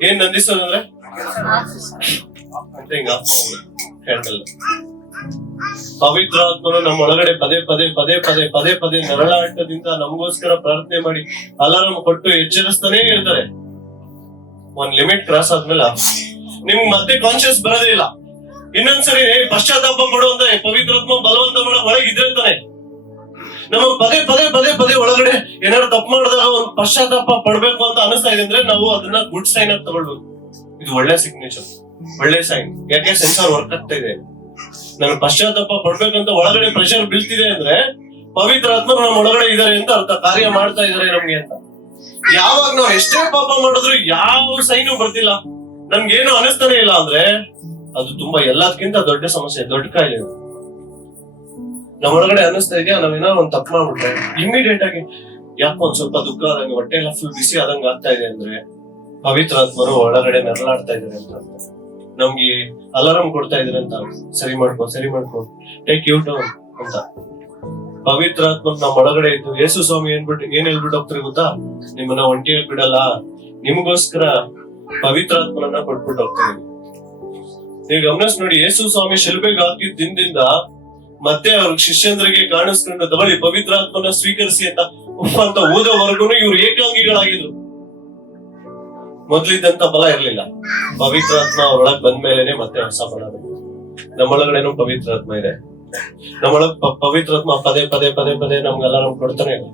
ಏನ್ ನಂದಿಸೋದಂದ್ರೆ ಅಂತ ಹಿಂಗ ಕ್ಯಾಂಡಲ್. ಪವಿತ್ರಾತ್ಮನು ನಮ್ಮ ಒಳಗಡೆ ಪದೇ ನರಳಾಟದಿಂದ ನಮಗೋಸ್ಕರ ಪ್ರಾರ್ಥನೆ ಮಾಡಿ ಅಲಾರಾಮ್ ಕೊಟ್ಟು ಎಚ್ಚರಿಸ್ತಾನೆ ಇರ್ತಾರೆ. ಒಂದ್ ಲಿಮಿಟ್ ಕ್ರಾಸ್ ಆದ್ಮೇಲೆ ನಿಮ್ಗೆ ಮತ್ತೆ ಕಾನ್ಶಿಯಸ್ ಬರೋದೇ ಇಲ್ಲ. ಇನ್ನೊಂದ್ಸರಿ ಪಶ್ಚಾತ್ತಾಪ ಪಡುವಂತ ಪವಿತ್ರಾತ್ಮ ಬಲವಂತ ಮಾಡೋ ಒಳಗೆ ಇದ್ರೆ ತಾನೆ ನಮಗ್ ಪದೇ ಒಳಗಡೆ ಏನಾದ್ರು ತಪ್ಪು ಮಾಡಿದಾಗ ಒಂದ್ ಪಶ್ಚಾತ್ತಾಪ ಪಡ್ಬೇಕು ಅಂತ ಅನಿಸ್ತಾ ಇದೆ ಅಂದ್ರೆ ನಾವು ಅದನ್ನ ಗುಡ್ ಸೈನ್ ಆಗಿ ತಗೊಳ್ಬೇಕು. ಇದು ಒಳ್ಳೆ ಸಿಗ್ನೇಚರ್, ಒಳ್ಳೆ ಸೈನ್. ಯಾಕೆ? ಸೆನ್ಸಾರ್ ವರ್ಕ್ ಆಗ್ತಾ ಇದೆ. ನಾನು ಪಶ್ಚಾತ್ತಾಪ ಪಡ್ಬೇಕಂತ ಒಳಗಡೆ ಪ್ರೆಷರ್ ಬೀಳ್ತಿದೆ ಅಂದ್ರೆ ಪವಿತ್ರಾತ್ಮರು ನಮ್ಮ ಒಳಗಡೆ ಇದಾರೆ ಅಂತ ಅರ್ಥ, ಕಾರ್ಯ ಮಾಡ್ತಾ ಇದಾರೆ ನಮ್ಗೆ ಅಂತ. ಯಾವಾಗ ನಾವ್ ಎಷ್ಟೇ ಪಾಪ ಮಾಡಿದ್ರು ಯಾವ ಸೈನು ಬರ್ತಿಲ್ಲ, ನಮ್ಗೇನು ಅನಿಸ್ತಾನೆ ಇಲ್ಲ ಅಂದ್ರೆ ಅದು ತುಂಬಾ ಎಲ್ಲದಕ್ಕಿಂತ ದೊಡ್ಡ ಸಮಸ್ಯೆ, ದೊಡ್ಡ ಕಾಯಿಲೆ. ನಮ್ಮ ಒಳಗಡೆ ಅನಿಸ್ತಾ ಇದೆಯಾ ನಾವೇನಾದ್ರು ಒಂದ್ ತಪ್ಪು ಮಾಡ್ಬಿಟ್ರೆ ಇಮಿಡಿಯೇಟ್ ಆಗಿ ಯಾಕೋ ಒಂದ್ ಸ್ವಲ್ಪ ದುಃಖ ಆದಂಗೆ, ಹೊಟ್ಟೆ ಎಲ್ಲ ಫುಲ್ ಬಿಸಿ ಆದಂಗ ಆಗ್ತಾ ಇದೆ ಅಂದ್ರೆ ಪವಿತ್ರಾತ್ಮರು ಒಳಗಡೆ ನರಳಾಡ್ತಾ ಇದಾರೆ ಅಂತ. ನಮ್ಗೆ ಅಲಾರಾಮ್ ಕೊಡ್ತಾ ಇದಾರೆ ಅಂತ, ಸರಿ ಮಾಡ್ಕೊ ಟೇಕ್ ಯು ಡೌನ್ ಅಂತ. ಪವಿತ್ರಾತ್ಮ ನಮ್ಮ ಒಳಗಡೆ ಇದ್ದು ಯೇಸು ಸ್ವಾಮಿ ಏನ್ ಹೇಳ್ಬಿಟ್ಟು ಹೋಗ್ತಾರೆ ಗೊತ್ತಾ? ನಿಮ್ಮನ್ನ ಒಂಟಿಯಾಗಿ ಬಿಡಲ್ಲ, ನಿಮ್ಗೋಸ್ಕರ ಪವಿತ್ರಾತ್ಮನನ್ನ ಕೊಟ್ಬಿಟ್ಟು ಹೋಗ್ತಾರೆ. ನೀವು ಗಮನಿಸ್ ನೋಡಿ, ಯೇಸು ಸ್ವಾಮಿ ಶಿಲ್ಬೆಗೆ ಹಾಕಿದ ದಿನದಿಂದ ಮತ್ತೆ ಅವ್ರ ಶಿಷ್ಯಂದ್ರಿಗೆ ಕಾಣಿಸ್ಕೊಂಡು ತಗೊಳ್ಳಿ ಪವಿತ್ರಾತ್ಮನ ಸ್ವೀಕರಿಸಿ ಅಂತ ಓದೋವರೆಗೂ ಇವ್ರು ಏಕಾಂಗಿಗಳಾಗಿದ್ರು. ಮೊದ್ಲಿದ್ದಂತ ಬಲ ಇರ್ಲಿಲ್ಲ. ಪವಿತ್ರಾತ್ಮ ಒಳಗ್ ಬಂದ್ಮೇಲೆನೆ ಮತ್ತೆ ಹೊಸ ಬಲ. ನಮ್ಮೊಳಗಡೆನೂ ಪವಿತ್ರಾತ್ಮ ಇದೆ. ನಮ್ಮೊಳಗ್ ಪವಿತ್ರಾತ್ಮ ಪದೇ ನಮ್ಗೆಲ್ಲ ನಮ್ಗೆ ಕೊಡ್ತಾನೆ ಇಲ್ಲ.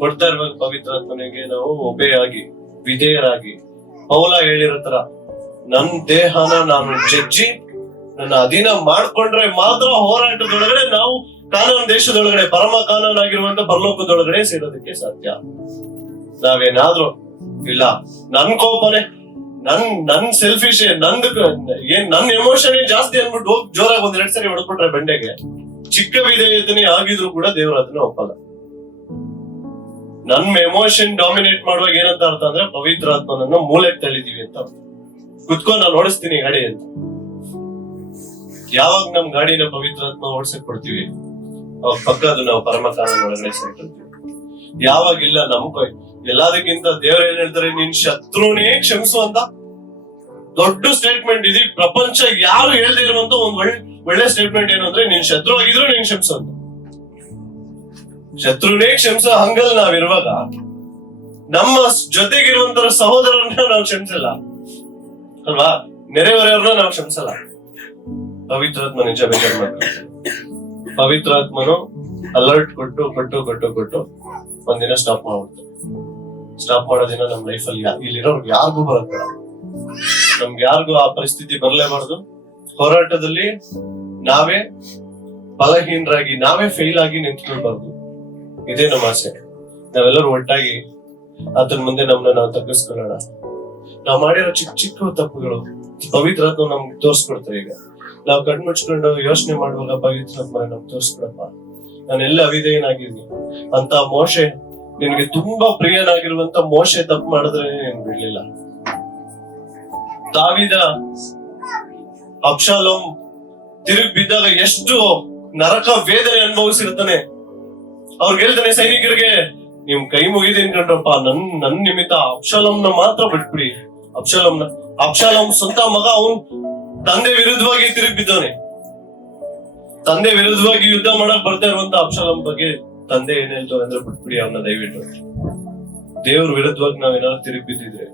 ಕೊಡ್ತಾ ಇರುವಾಗ ಪವಿತ್ರಾತ್ಮನಿಗೆ ನಾವು ಒಬೆಯಾಗಿ ವಿಧೇಯರಾಗಿ ಪೌಲ ಹೇಳಿರೋ ತರ ನನ್ ದೇಹನ ನಾನು ಜಜ್ಜಿ ನನ್ನ ಅಧೀನ ಮಾಡ್ಕೊಂಡ್ರೆ ಮಾತ್ರ ಹೋರಾಟದೊಳಗಡೆ ನಾವು ಕಾನೂನು ದೇಶದೊಳಗಡೆ ಪರಮ ಕಾನೂನು ಆಗಿರುವಂತ ಪರಲೋಕದೊಳಗಡೆ ಸೇರೋದಕ್ಕೆ ಸಾಧ್ಯ. ನಾವೇನಾದ್ರೂ ಇಲ್ಲ ನನ್ ಕೋಪನೆ ನನ್ ಸೆಲ್ಫಿಶ್ ನನ್ ಎಮೋಷನ್ ಜಾಸ್ತಿ ಅನ್ಬಿಟ್ಟು ಹೋಗಿ ಜೋರಾಗಿ 1-2 ಸರಿ ಹೊಡ್ಬಿಟ್ರೆ ಬಂಡೆಗೆ ಚಿಕ್ಕ ವಿಧೇಯತನೇ ಆಗಿದ್ರು ಕೂಡ ದೇವ್ರ ಅದನ್ನ ಒಪ್ಪಲ್ಲ. ನನ್ ಎಮೋಷನ್ ಡಾಮಿನೇಟ್ ಮಾಡುವಾಗ ಏನಂತ ಅರ್ಥ ಅಂದ್ರೆ ಪವಿತ್ರಾತ್ಮನನ್ನ ಮೂಲೆಗೆ ತಳ್ಳಿದೀವಿ ಅಂತ. ಕುತ್ಕೊಂಡು ನಾನು ಓಡಿಸ್ತೀನಿ ಗಾಡಿ ಅಂತ. ಯಾವಾಗ ನಮ್ ಗಾಡಿನ ಪವಿತ್ರಾತ್ಮ ಓಡಿಸಕ್ ಕೊಡ್ತೀವಿ ಅವಾಗ ಪಕ್ಕ ಅದು ನಾವು ಪರಮ ಕಾನೂನು ಒಳಗಡೆ ಸೇರ್ಕೊಳ್ತೀವಿ. ಯಾವಾಗಿಲ್ಲ ಎಲ್ಲದಕ್ಕಿಂತ ದೇವ್ರ ಏನ್ ಹೇಳ್ತಾರೆ, ನಿನ್ ಶತ್ರುನೇ ಕ್ಷಮಿಸು ಅಂತ ದೊಡ್ಡ ಸ್ಟೇಟ್ಮೆಂಟ್ ಇದೆ. ಪ್ರಪಂಚ ಯಾರು ಹೇಳ್ದೇ ಇರುವಂತ ಒಂದ್ ಒಳ್ಳೆ ಸ್ಟೇಟ್ಮೆಂಟ್ ಏನು ಅಂದ್ರೆ, ನಿನ್ ಶತ್ರು ಆಗಿದ್ರು ನೀನ್ ಕ್ಷಮಿಸು ಅಂತ. ಶತ್ರುನೇ ಕ್ಷಮಿಸೋ ಹಂಗಲ್ ನಾವಿರುವಾಗ ನಮ್ಮ ಜೊತೆಗಿರುವಂತರ ಸಹೋದರನ್ನ ನಾವು ಕ್ಷಮಿಸಲ್ಲ ಅಲ್ವಾ, ನೆರೆಹೊರೆಯವ್ರನ್ನ ನಾವು ಕ್ಷಮಿಸಲ್ಲ. ಪವಿತ್ರಾತ್ಮ ನಿಜ ಬೇಜಾರು ಮಾಡ್ತಾರೆ. ಪವಿತ್ರಾತ್ಮನು ಅಲರ್ಟ್ ಕೊಟ್ಟು ಒಂದಿನ ಸ್ಟಾಪ್ ಮಾಡ್ಬಿಡ್ತಾರೆ. ಸ್ಟಾಪ್ ಮಾಡೋದಿನ ನಮ್ ಲೈಫ್ ಅಲ್ಲಿ ಇಲ್ಲಿರೋರ್ಗೆ ಯಾರಿಗೂ ಬರುತ್ತೆ. ನಮ್ಗೆ ಯಾರಿಗೂ ಆ ಪರಿಸ್ಥಿತಿ ಬರಲೇಬಾರ್ದು. ಹೋರಾಟದಲ್ಲಿ ನಾವೇ ಬಲಹೀನರಾಗಿ ನಾವೇ ಫೇಲ್ ಆಗಿ ನಿಂತ್ಕೊಳ್ಬಾರ್ದು. ಇದೇ ನಮ್ಮ ಆಸೆ. ನಾವೆಲ್ಲರೂ ಒಟ್ಟಾಗಿ ಅದರ ಮುಂದೆ ನಮ್ಮನ್ನ ನಾವು ತಗ್ಗಿಸ್ಕೊಳ್ಳೋಣ. ನಾವ್ ಮಾಡಿರೋ ಚಿಕ್ಕ ತಪ್ಪುಗಳು ಪವಿತ್ರಾತ್ಮ ನಮ್ಗೆ ತೋರ್ಸ್ಕೊಡ್ತಾರೆ. ಈಗ ನಾವು ಕಣ್ಮುಚ್ಕೊಂಡು ಯೋಚನೆ ಮಾಡುವಾಗ ಪವಿತ್ರಾತ್ಮ ನಮ್ಗೆ ತೋರ್ಸ್ಕೊಡಪ್ಪ, ನಾನೆಲ್ಲ ಅವಿಧೇಯನಾಗಿದ್ದೀನಿ ಅಂತ. ಮೋಶೆ, ನಿನ್ಗೆ ತುಂಬಾ ಪ್ರಿಯನಾಗಿರುವಂತ ಮೋಶೆ ತಪ್ಪು ಮಾಡಿದ್ರೆ ನೀನ್ ಬಿಡ್ಲಿಲ್ಲ. ದಾವೀದ ಅಬ್ಷಾಲೋಮ್ ತಿರುಗಿ ಬಿದ್ದಾಗ ಎಷ್ಟು ನರಕ ವೇದನೆ ಅನುಭವಿಸಿರ್ತಾನೆ. ಅವ್ರಿಗೆ ಹೇಳ್ತಾನೆ ಸೈನಿಕರಿಗೆ, ನಿಮ್ ಕೈ ಮುಗಿದೀನಿ ಕಂಡ್ರಪ್ಪ, ನನ್ ನಿಮಿತ್ತ ಅಬ್ಷಾಲೋಮ್ನ ಮಾತ್ರ ಬಿಟ್ಬಿಡಿ. ಅಬ್ಷಾಲೋಮ್ ಸ್ವಂತ ಮಗ, ಅವನ್ ತಂದೆ ವಿರುದ್ಧವಾಗಿ ತಿರುಗಿ ಬಿದ್ದವನೆ. ತಂದೆ ವಿರುದ್ಧವಾಗಿ ಯುದ್ಧ ಮಾಡಕ್ ಬರ್ತಾ ಇರುವಂತ ಅಬ್ಷಾಲೋಮ್ ಬಗ್ಗೆ ತಂದೆ ಏನ್ ಹೇಳ್ತಾರೆ ಅಂದ್ರೆ, ಬಿಟ್ಬಿಡಿ ಅವನ್ನ ದಯವಿಟ್ಟು. ದೇವ್ರ ವಿರುದ್ಧವಾಗಿ ನಾವೇನಾದ್ರು ತಿರುಗಿ ಬಿದ್ದಿದ್ರೆ,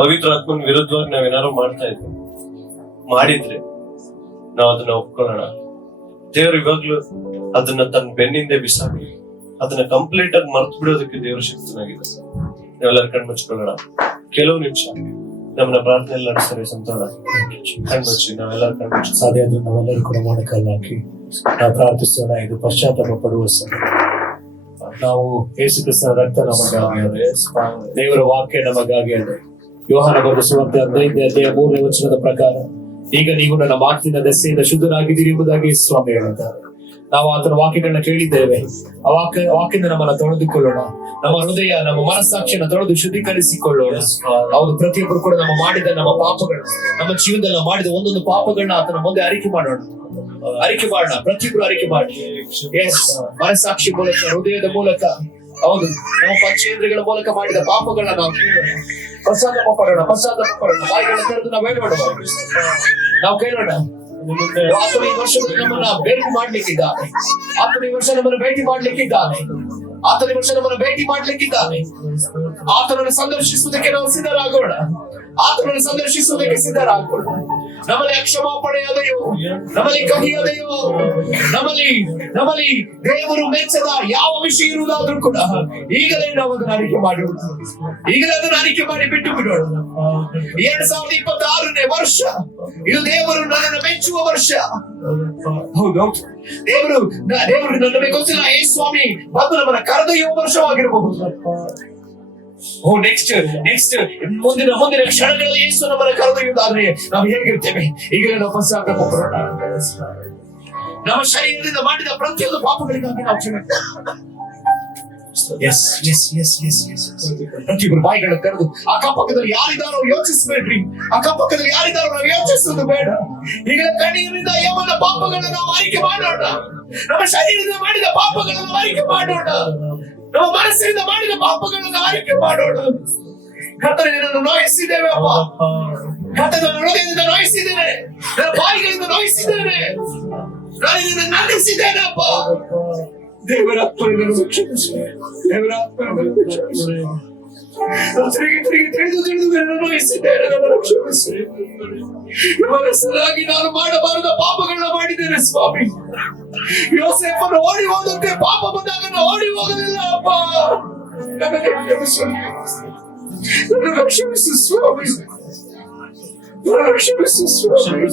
ಪವಿತ್ರಾತ್ಮನ್ ವಿರುದ್ಧವಾಗಿ ನಾವೇನಾದ್ರು ಮಾಡಿದ್ರೆ ನಾವ್ ಅದನ್ನ ಒಪ್ಕೊಳ್ಳೋಣ. ದೇವ್ರು ಇವಾಗ್ಲೂ ಅದನ್ನ ತನ್ನ ಬೆನ್ನಿಂದೆ ಬಿಸಾಕಿ ಅದನ್ನ ಕಂಪ್ಲೀಟ್ ಆಗಿ ಮರ್ತು ಬಿಡೋದಕ್ಕೆ ದೇವ್ರ ಶಕ್ತನಾಗಿದೆ. ನಾವೆಲ್ಲರೂ ಕಣ್ಮುಚ್ಕೊಳ್ಳೋಣ. ಕೆಲವು ನಿಮಿಷ ನಮ್ಮನ್ನ ಪ್ರಾರ್ಥನೆಯಲ್ಲಿ ನಡೆಸ್ತಾರೆ ಸಂತೋಣ. ಕಣ್ಮುಚ್ಚಿ ನಾವೆಲ್ಲರೂ ಕಣ್ಮುಚ್ಚಿ ಸಾಧ್ಯ ಆದ್ರೆ ನಾವೆಲ್ಲರೂ ಕೂಡ ಮೊಣಕಾಲು ಹಾಕಿ ನಾವು ಪ್ರಾರ್ಥಿಸೋಣ. ಇದು ಪಶ್ಚಾತ್ತಾಪ ಪಡುವ ಸಮಯ. ನಾವು ಯೇಸು ಕ್ರಿಸ್ತನ ರಕ್ತ ನಮಗಾಗಿ ಅದೆ, ದೇವರ ವಾಕ್ಯ ನಮಗಾಗಿ ಅದೆ. ಯೋಹಾನ ಬರೆದ ಸುವಾರ್ತೆ 15ನೇ ಅಧ್ಯಾಯ 3ನೇ ವಚನದ ಪ್ರಕಾರ, ಈಗ ನೀವು ನನ್ನ ಮಾತಿನ ದೆಸೆಯಿಂದ ಶುದ್ಧರಾಗಿದ್ದೀರಿ ಎಂಬುದಾಗಿ ಸ್ವಾಮಿ ಹೇಳಿದ್ದಾರೆ. ನಾವು ಆತನ ವಾಕ್ಯಗಳನ್ನ ಕೇಳಿದ್ದೇವೆ. ಆ ವಾಕ್ಯದಿಂದ ನಮ್ಮನ್ನ ತೊಳೆದುಕೊಳ್ಳೋಣ. ನಮ್ಮ ಹೃದಯ, ನಮ್ಮ ಮನಸ್ಸಾಕ್ಷಿಯನ್ನು ತೊಳೆದು ಶುದ್ಧೀಕರಿಸಿಕೊಳ್ಳೋಣ. ಹೌದು, ಪ್ರತಿಯೊಬ್ಬರು ಕೂಡ ನಮ್ಮ ಪಾಪಗಳು, ನಮ್ಮ ಜೀವನದಲ್ಲಿ ನಾವು ಮಾಡಿದ ಒಂದೊಂದು ಪಾಪಗಳನ್ನ ಆತನ ಮುಂದೆ ಅರಿಕೆ ಮಾಡೋಣ. ಪ್ರತಿಯೊಬ್ಬರು ಅರಿಕೆ ಮಾಡಿ. ಮನಸ್ಸಾಕ್ಷಿ ಮೂಲಕ, ಹೃದಯದ ಮೂಲಕ, ಹೌದು, ನಮ್ಮ ಪಂಚೇಂದ್ರಿಯಗಳ ಮೂಲಕ ಮಾಡಿದ ಪಾಪಗಳನ್ನ ನಾವು ಕೇಳೋಣ. ಪಶ್ಚಾತ್ತಾಪ ಪಡೋಣ. ಬಾಯಿಗಳನ್ನ ತೆರೆದು ನಾವು ಹೇಳೋಣ. ನಾವು ಕೇಳೋಣ. ಆತನ ಈ ವರ್ಷದಲ್ಲಿ ನಮ್ಮನ್ನ ಭೇಟಿ ಮಾಡ್ಲಿಕ್ಕಿದ್ದಾನೆ. ಆತನ ಈ ವರ್ಷ ನಮ್ಮನ್ನು ಭೇಟಿ ಮಾಡ್ಲಿಕ್ಕಿದ್ದಾನೆ. ಆತನನ್ನು ಸಂದರ್ಶಿಸುವುದಕ್ಕೆ ನಾವು ಸಿದ್ಧರಾಗೋಣ. ನಮ್ಮಲ್ಲಿ ಅಕ್ಷಮಾಪಣೆಯಾದೆಯೋ, ನಮ್ಮಲ್ಲಿ ಕಹಿಯಾದೆಯೋ, ನಮ್ಮಲ್ಲಿ ದೇವರು ಮೆಚ್ಚದ ಯಾವ ವಿಷಯ ಇರುವುದಾದ್ರೂ ಕೂಡ ಈಗಲೇ ನಾವು ಅದನ್ನು ಅರಿಕೆ ಮಾಡಿ ಬಿಟ್ಟು ಬಿಡೋಣ. 2026ನೇ ವರ್ಷ ಇದು ದೇವರು ನನ್ನನ್ನು ಮೆಚ್ಚುವ ವರ್ಷ. ಹೌದೌದು, ದೇವರು ನನಗೆ ಗೊತ್ತಿಲ್ಲ, ಏ ಸ್ವಾಮಿ ಬಂದು ನಮ್ಮನ್ನ ಕರೆದೊಯ್ಯುವ ವರ್ಷವಾಗಿರಬಹುದು. ನೆಕ್ಸ್ಟ್ ಮುಂದಿನ ಕ್ಷಣಗಳಲ್ಲಿ ಯೇಸು ನಮ್ಮನ್ನ ಕರೆದೊಯ್ಯುವುದಾದ್ರೆ ನಾವು ಹೇಗಿರ್ತೇವೆ? ಈಗಲೇ ನಾವು ಪಶ್ಚಾತ್ತಾಪ ಪಡೋಣ. ನಮ್ಮ ಶರೀರದಿಂದ ಮಾಡಿದ ಪ್ರತಿಯೊಂದು ಪಾಪಗಳಿಗಾಗಿ ನಾವು ಕ್ಷಮೆ. ಪ್ರತಿಯೊಬ್ಬರು ಬಾಯಿಗಳ ತೆರೆದು ಅಕ್ಕಪಕ್ಕದಲ್ಲಿ ಯಾರಿದ್ದಾರೋ ಯೋಚಿಸಬೇಡ್ರಿ. ಅಕ್ಕಪಕ್ಕದಲ್ಲಿ ಯಾರಿದ್ದಾರೋ ನಾವು ಯೋಚಿಸುವುದು ಬೇಡ. ಈಗಲೇ ಕಣ್ಣೀರಿನಿಂದ ಯಮನ ಪಾಪಗಳನ್ನು ನಾವು ಆಯ್ಕೆ ಮಾಡೋಣ. ನಮ್ಮ ಶರೀರದಿಂದ ಮಾಡಿದ ಪಾಪಗಳನ್ನು ಆಯ್ಕೆ ಮಾಡೋಣ. ನಮ್ಮ ಮನಸ್ಸಿನಿಂದ ಮಾಡಿದ ಪಾಪಗಳನ್ನು ಆಯ್ಕೆ ಮಾಡೋಣ. ಕರ್ತನೇ, ನಾನು ನೋಯಿಸಿದ್ದೇವೆ ಅಪ್ಪ. ಕರ್ತನೇ, ನನ್ನ ಹೃದಯದಿಂದ ನೋಯಿಸಿದ್ದೇನೆ, ನನ್ನ ಬಾಯಿಗಳಿಂದ ನೋಯಿಸಿದ್ದೇನೆ, ನಾನು ಇದನ್ನು ನಂದಿಸಿದ್ದೇನೆ ಅಪ್ಪ. ದೇವರ ಆತ್ಮವನ್ನು ಕ್ಷಮಿಸಿ. ತಿಳಿದು ನೋಯಿಸಿದ್ದೇನೆ, ನನ್ನನ್ನು ಕ್ಷಮಿಸಿ. ಮನಸ್ಸಲಾಗಿ ನಾನು ಮಾಡಬಾರದ ಪಾಪಗಳನ್ನ ಮಾಡಿದ್ದೇನೆ ಸ್ವಾಮಿ. ಯೋಸೇಫನು ಓಡಿ ಹೋದಂತೆ ಪಾಪ ಬಂದಾಗ ಓಡಿ ಹೋಗಲಿಲ್ಲ ಅಪ್ಪ. ನನ್ನನ್ನು ಕ್ಷಮಿಸು. ನನ್ನನ್ನು ಕ್ಷಮಿಸು ಸ್ವಾಮಿ. ನನ್ನನ್ನು ಕ್ಷಮಿಸು ಸ್ವಾಮಿ.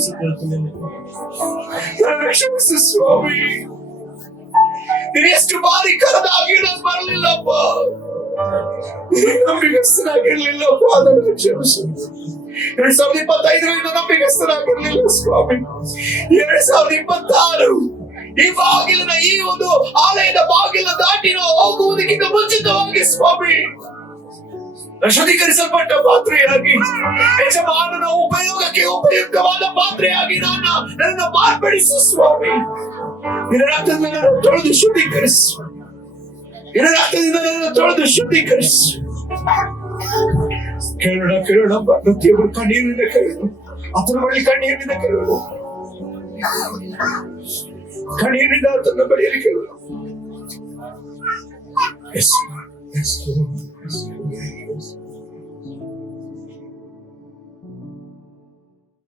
ನನ್ನನ್ನು ಕ್ಷಮಿಸು ಸ್ವಾಮಿ. ನೀನು ಎಷ್ಟು ಬಾರಿ ಕರೆದಾಗಿ ನಾನು ಬರಲಿಲ್ಲಪ್ಪ. ನಂಬಿಗಸ್ತನಾಗಿರ್ಲಿಲ್ಲಪ್ಪ. ನನ್ನನ್ನು ಕ್ಷಮಿಸು. 2025 ನಂಬಿಗಸ್ತನಾಗಿರ್ಲಿಲ್ಲ ಸ್ವಾಮಿ. 2026 ಈ ಬಾಗಿಲಿನ ಈ ಒಂದು ಆಲಯದ ಬಾಗಿಲ ದಾಟಿ ನಾವು ಹೋಗುವುದಕ್ಕಿಂತ ಮುಂಚಿತವಾಗಿ ಸ್ವಾಮಿ ಶುದ್ಧೀಕರಿಸಲ್ಪಟ್ಟ ಪಾತ್ರೆಯಾಗಿ ಯಜಮಾನನ ಉಪಯೋಗಕ್ಕೆ ಉಪಯುಕ್ತವಾದ ಪಾತ್ರೆಯಾಗಿ ನನ್ನ ಮಾರ್ಪಡಿಸು ಸ್ವಾಮಿ. ನಿನ್ನ ರಕ್ತದಿಂದ ನನ್ನನ್ನು ತೊಳೆದು ಶುದ್ಧೀಕರಿಸು. ನಿನ್ನ ರಕ್ತದಿಂದ ನನ್ನನ್ನು ತೊಳೆದು ಶುದ್ಧೀಕರಿಸು. ಕೇಳೋಣ ಪ್ರತಿಯೊಬ್ಬರು ಕಣ್ಣೀರಿನಿಂದ ಕೇಳೋಣ. ಆತನ ಬಳಿ ಕಣ್ಣೀರಿನಿಂದ ಕೇಳೋಣ. ಕಣ್ಣೀರಿನಿಂದ ಆತನ ಬಳಿಯಲ್ಲಿ ಕೇಳೋಣ. Yes, Lord. Yes, Lord. Yes, Lord.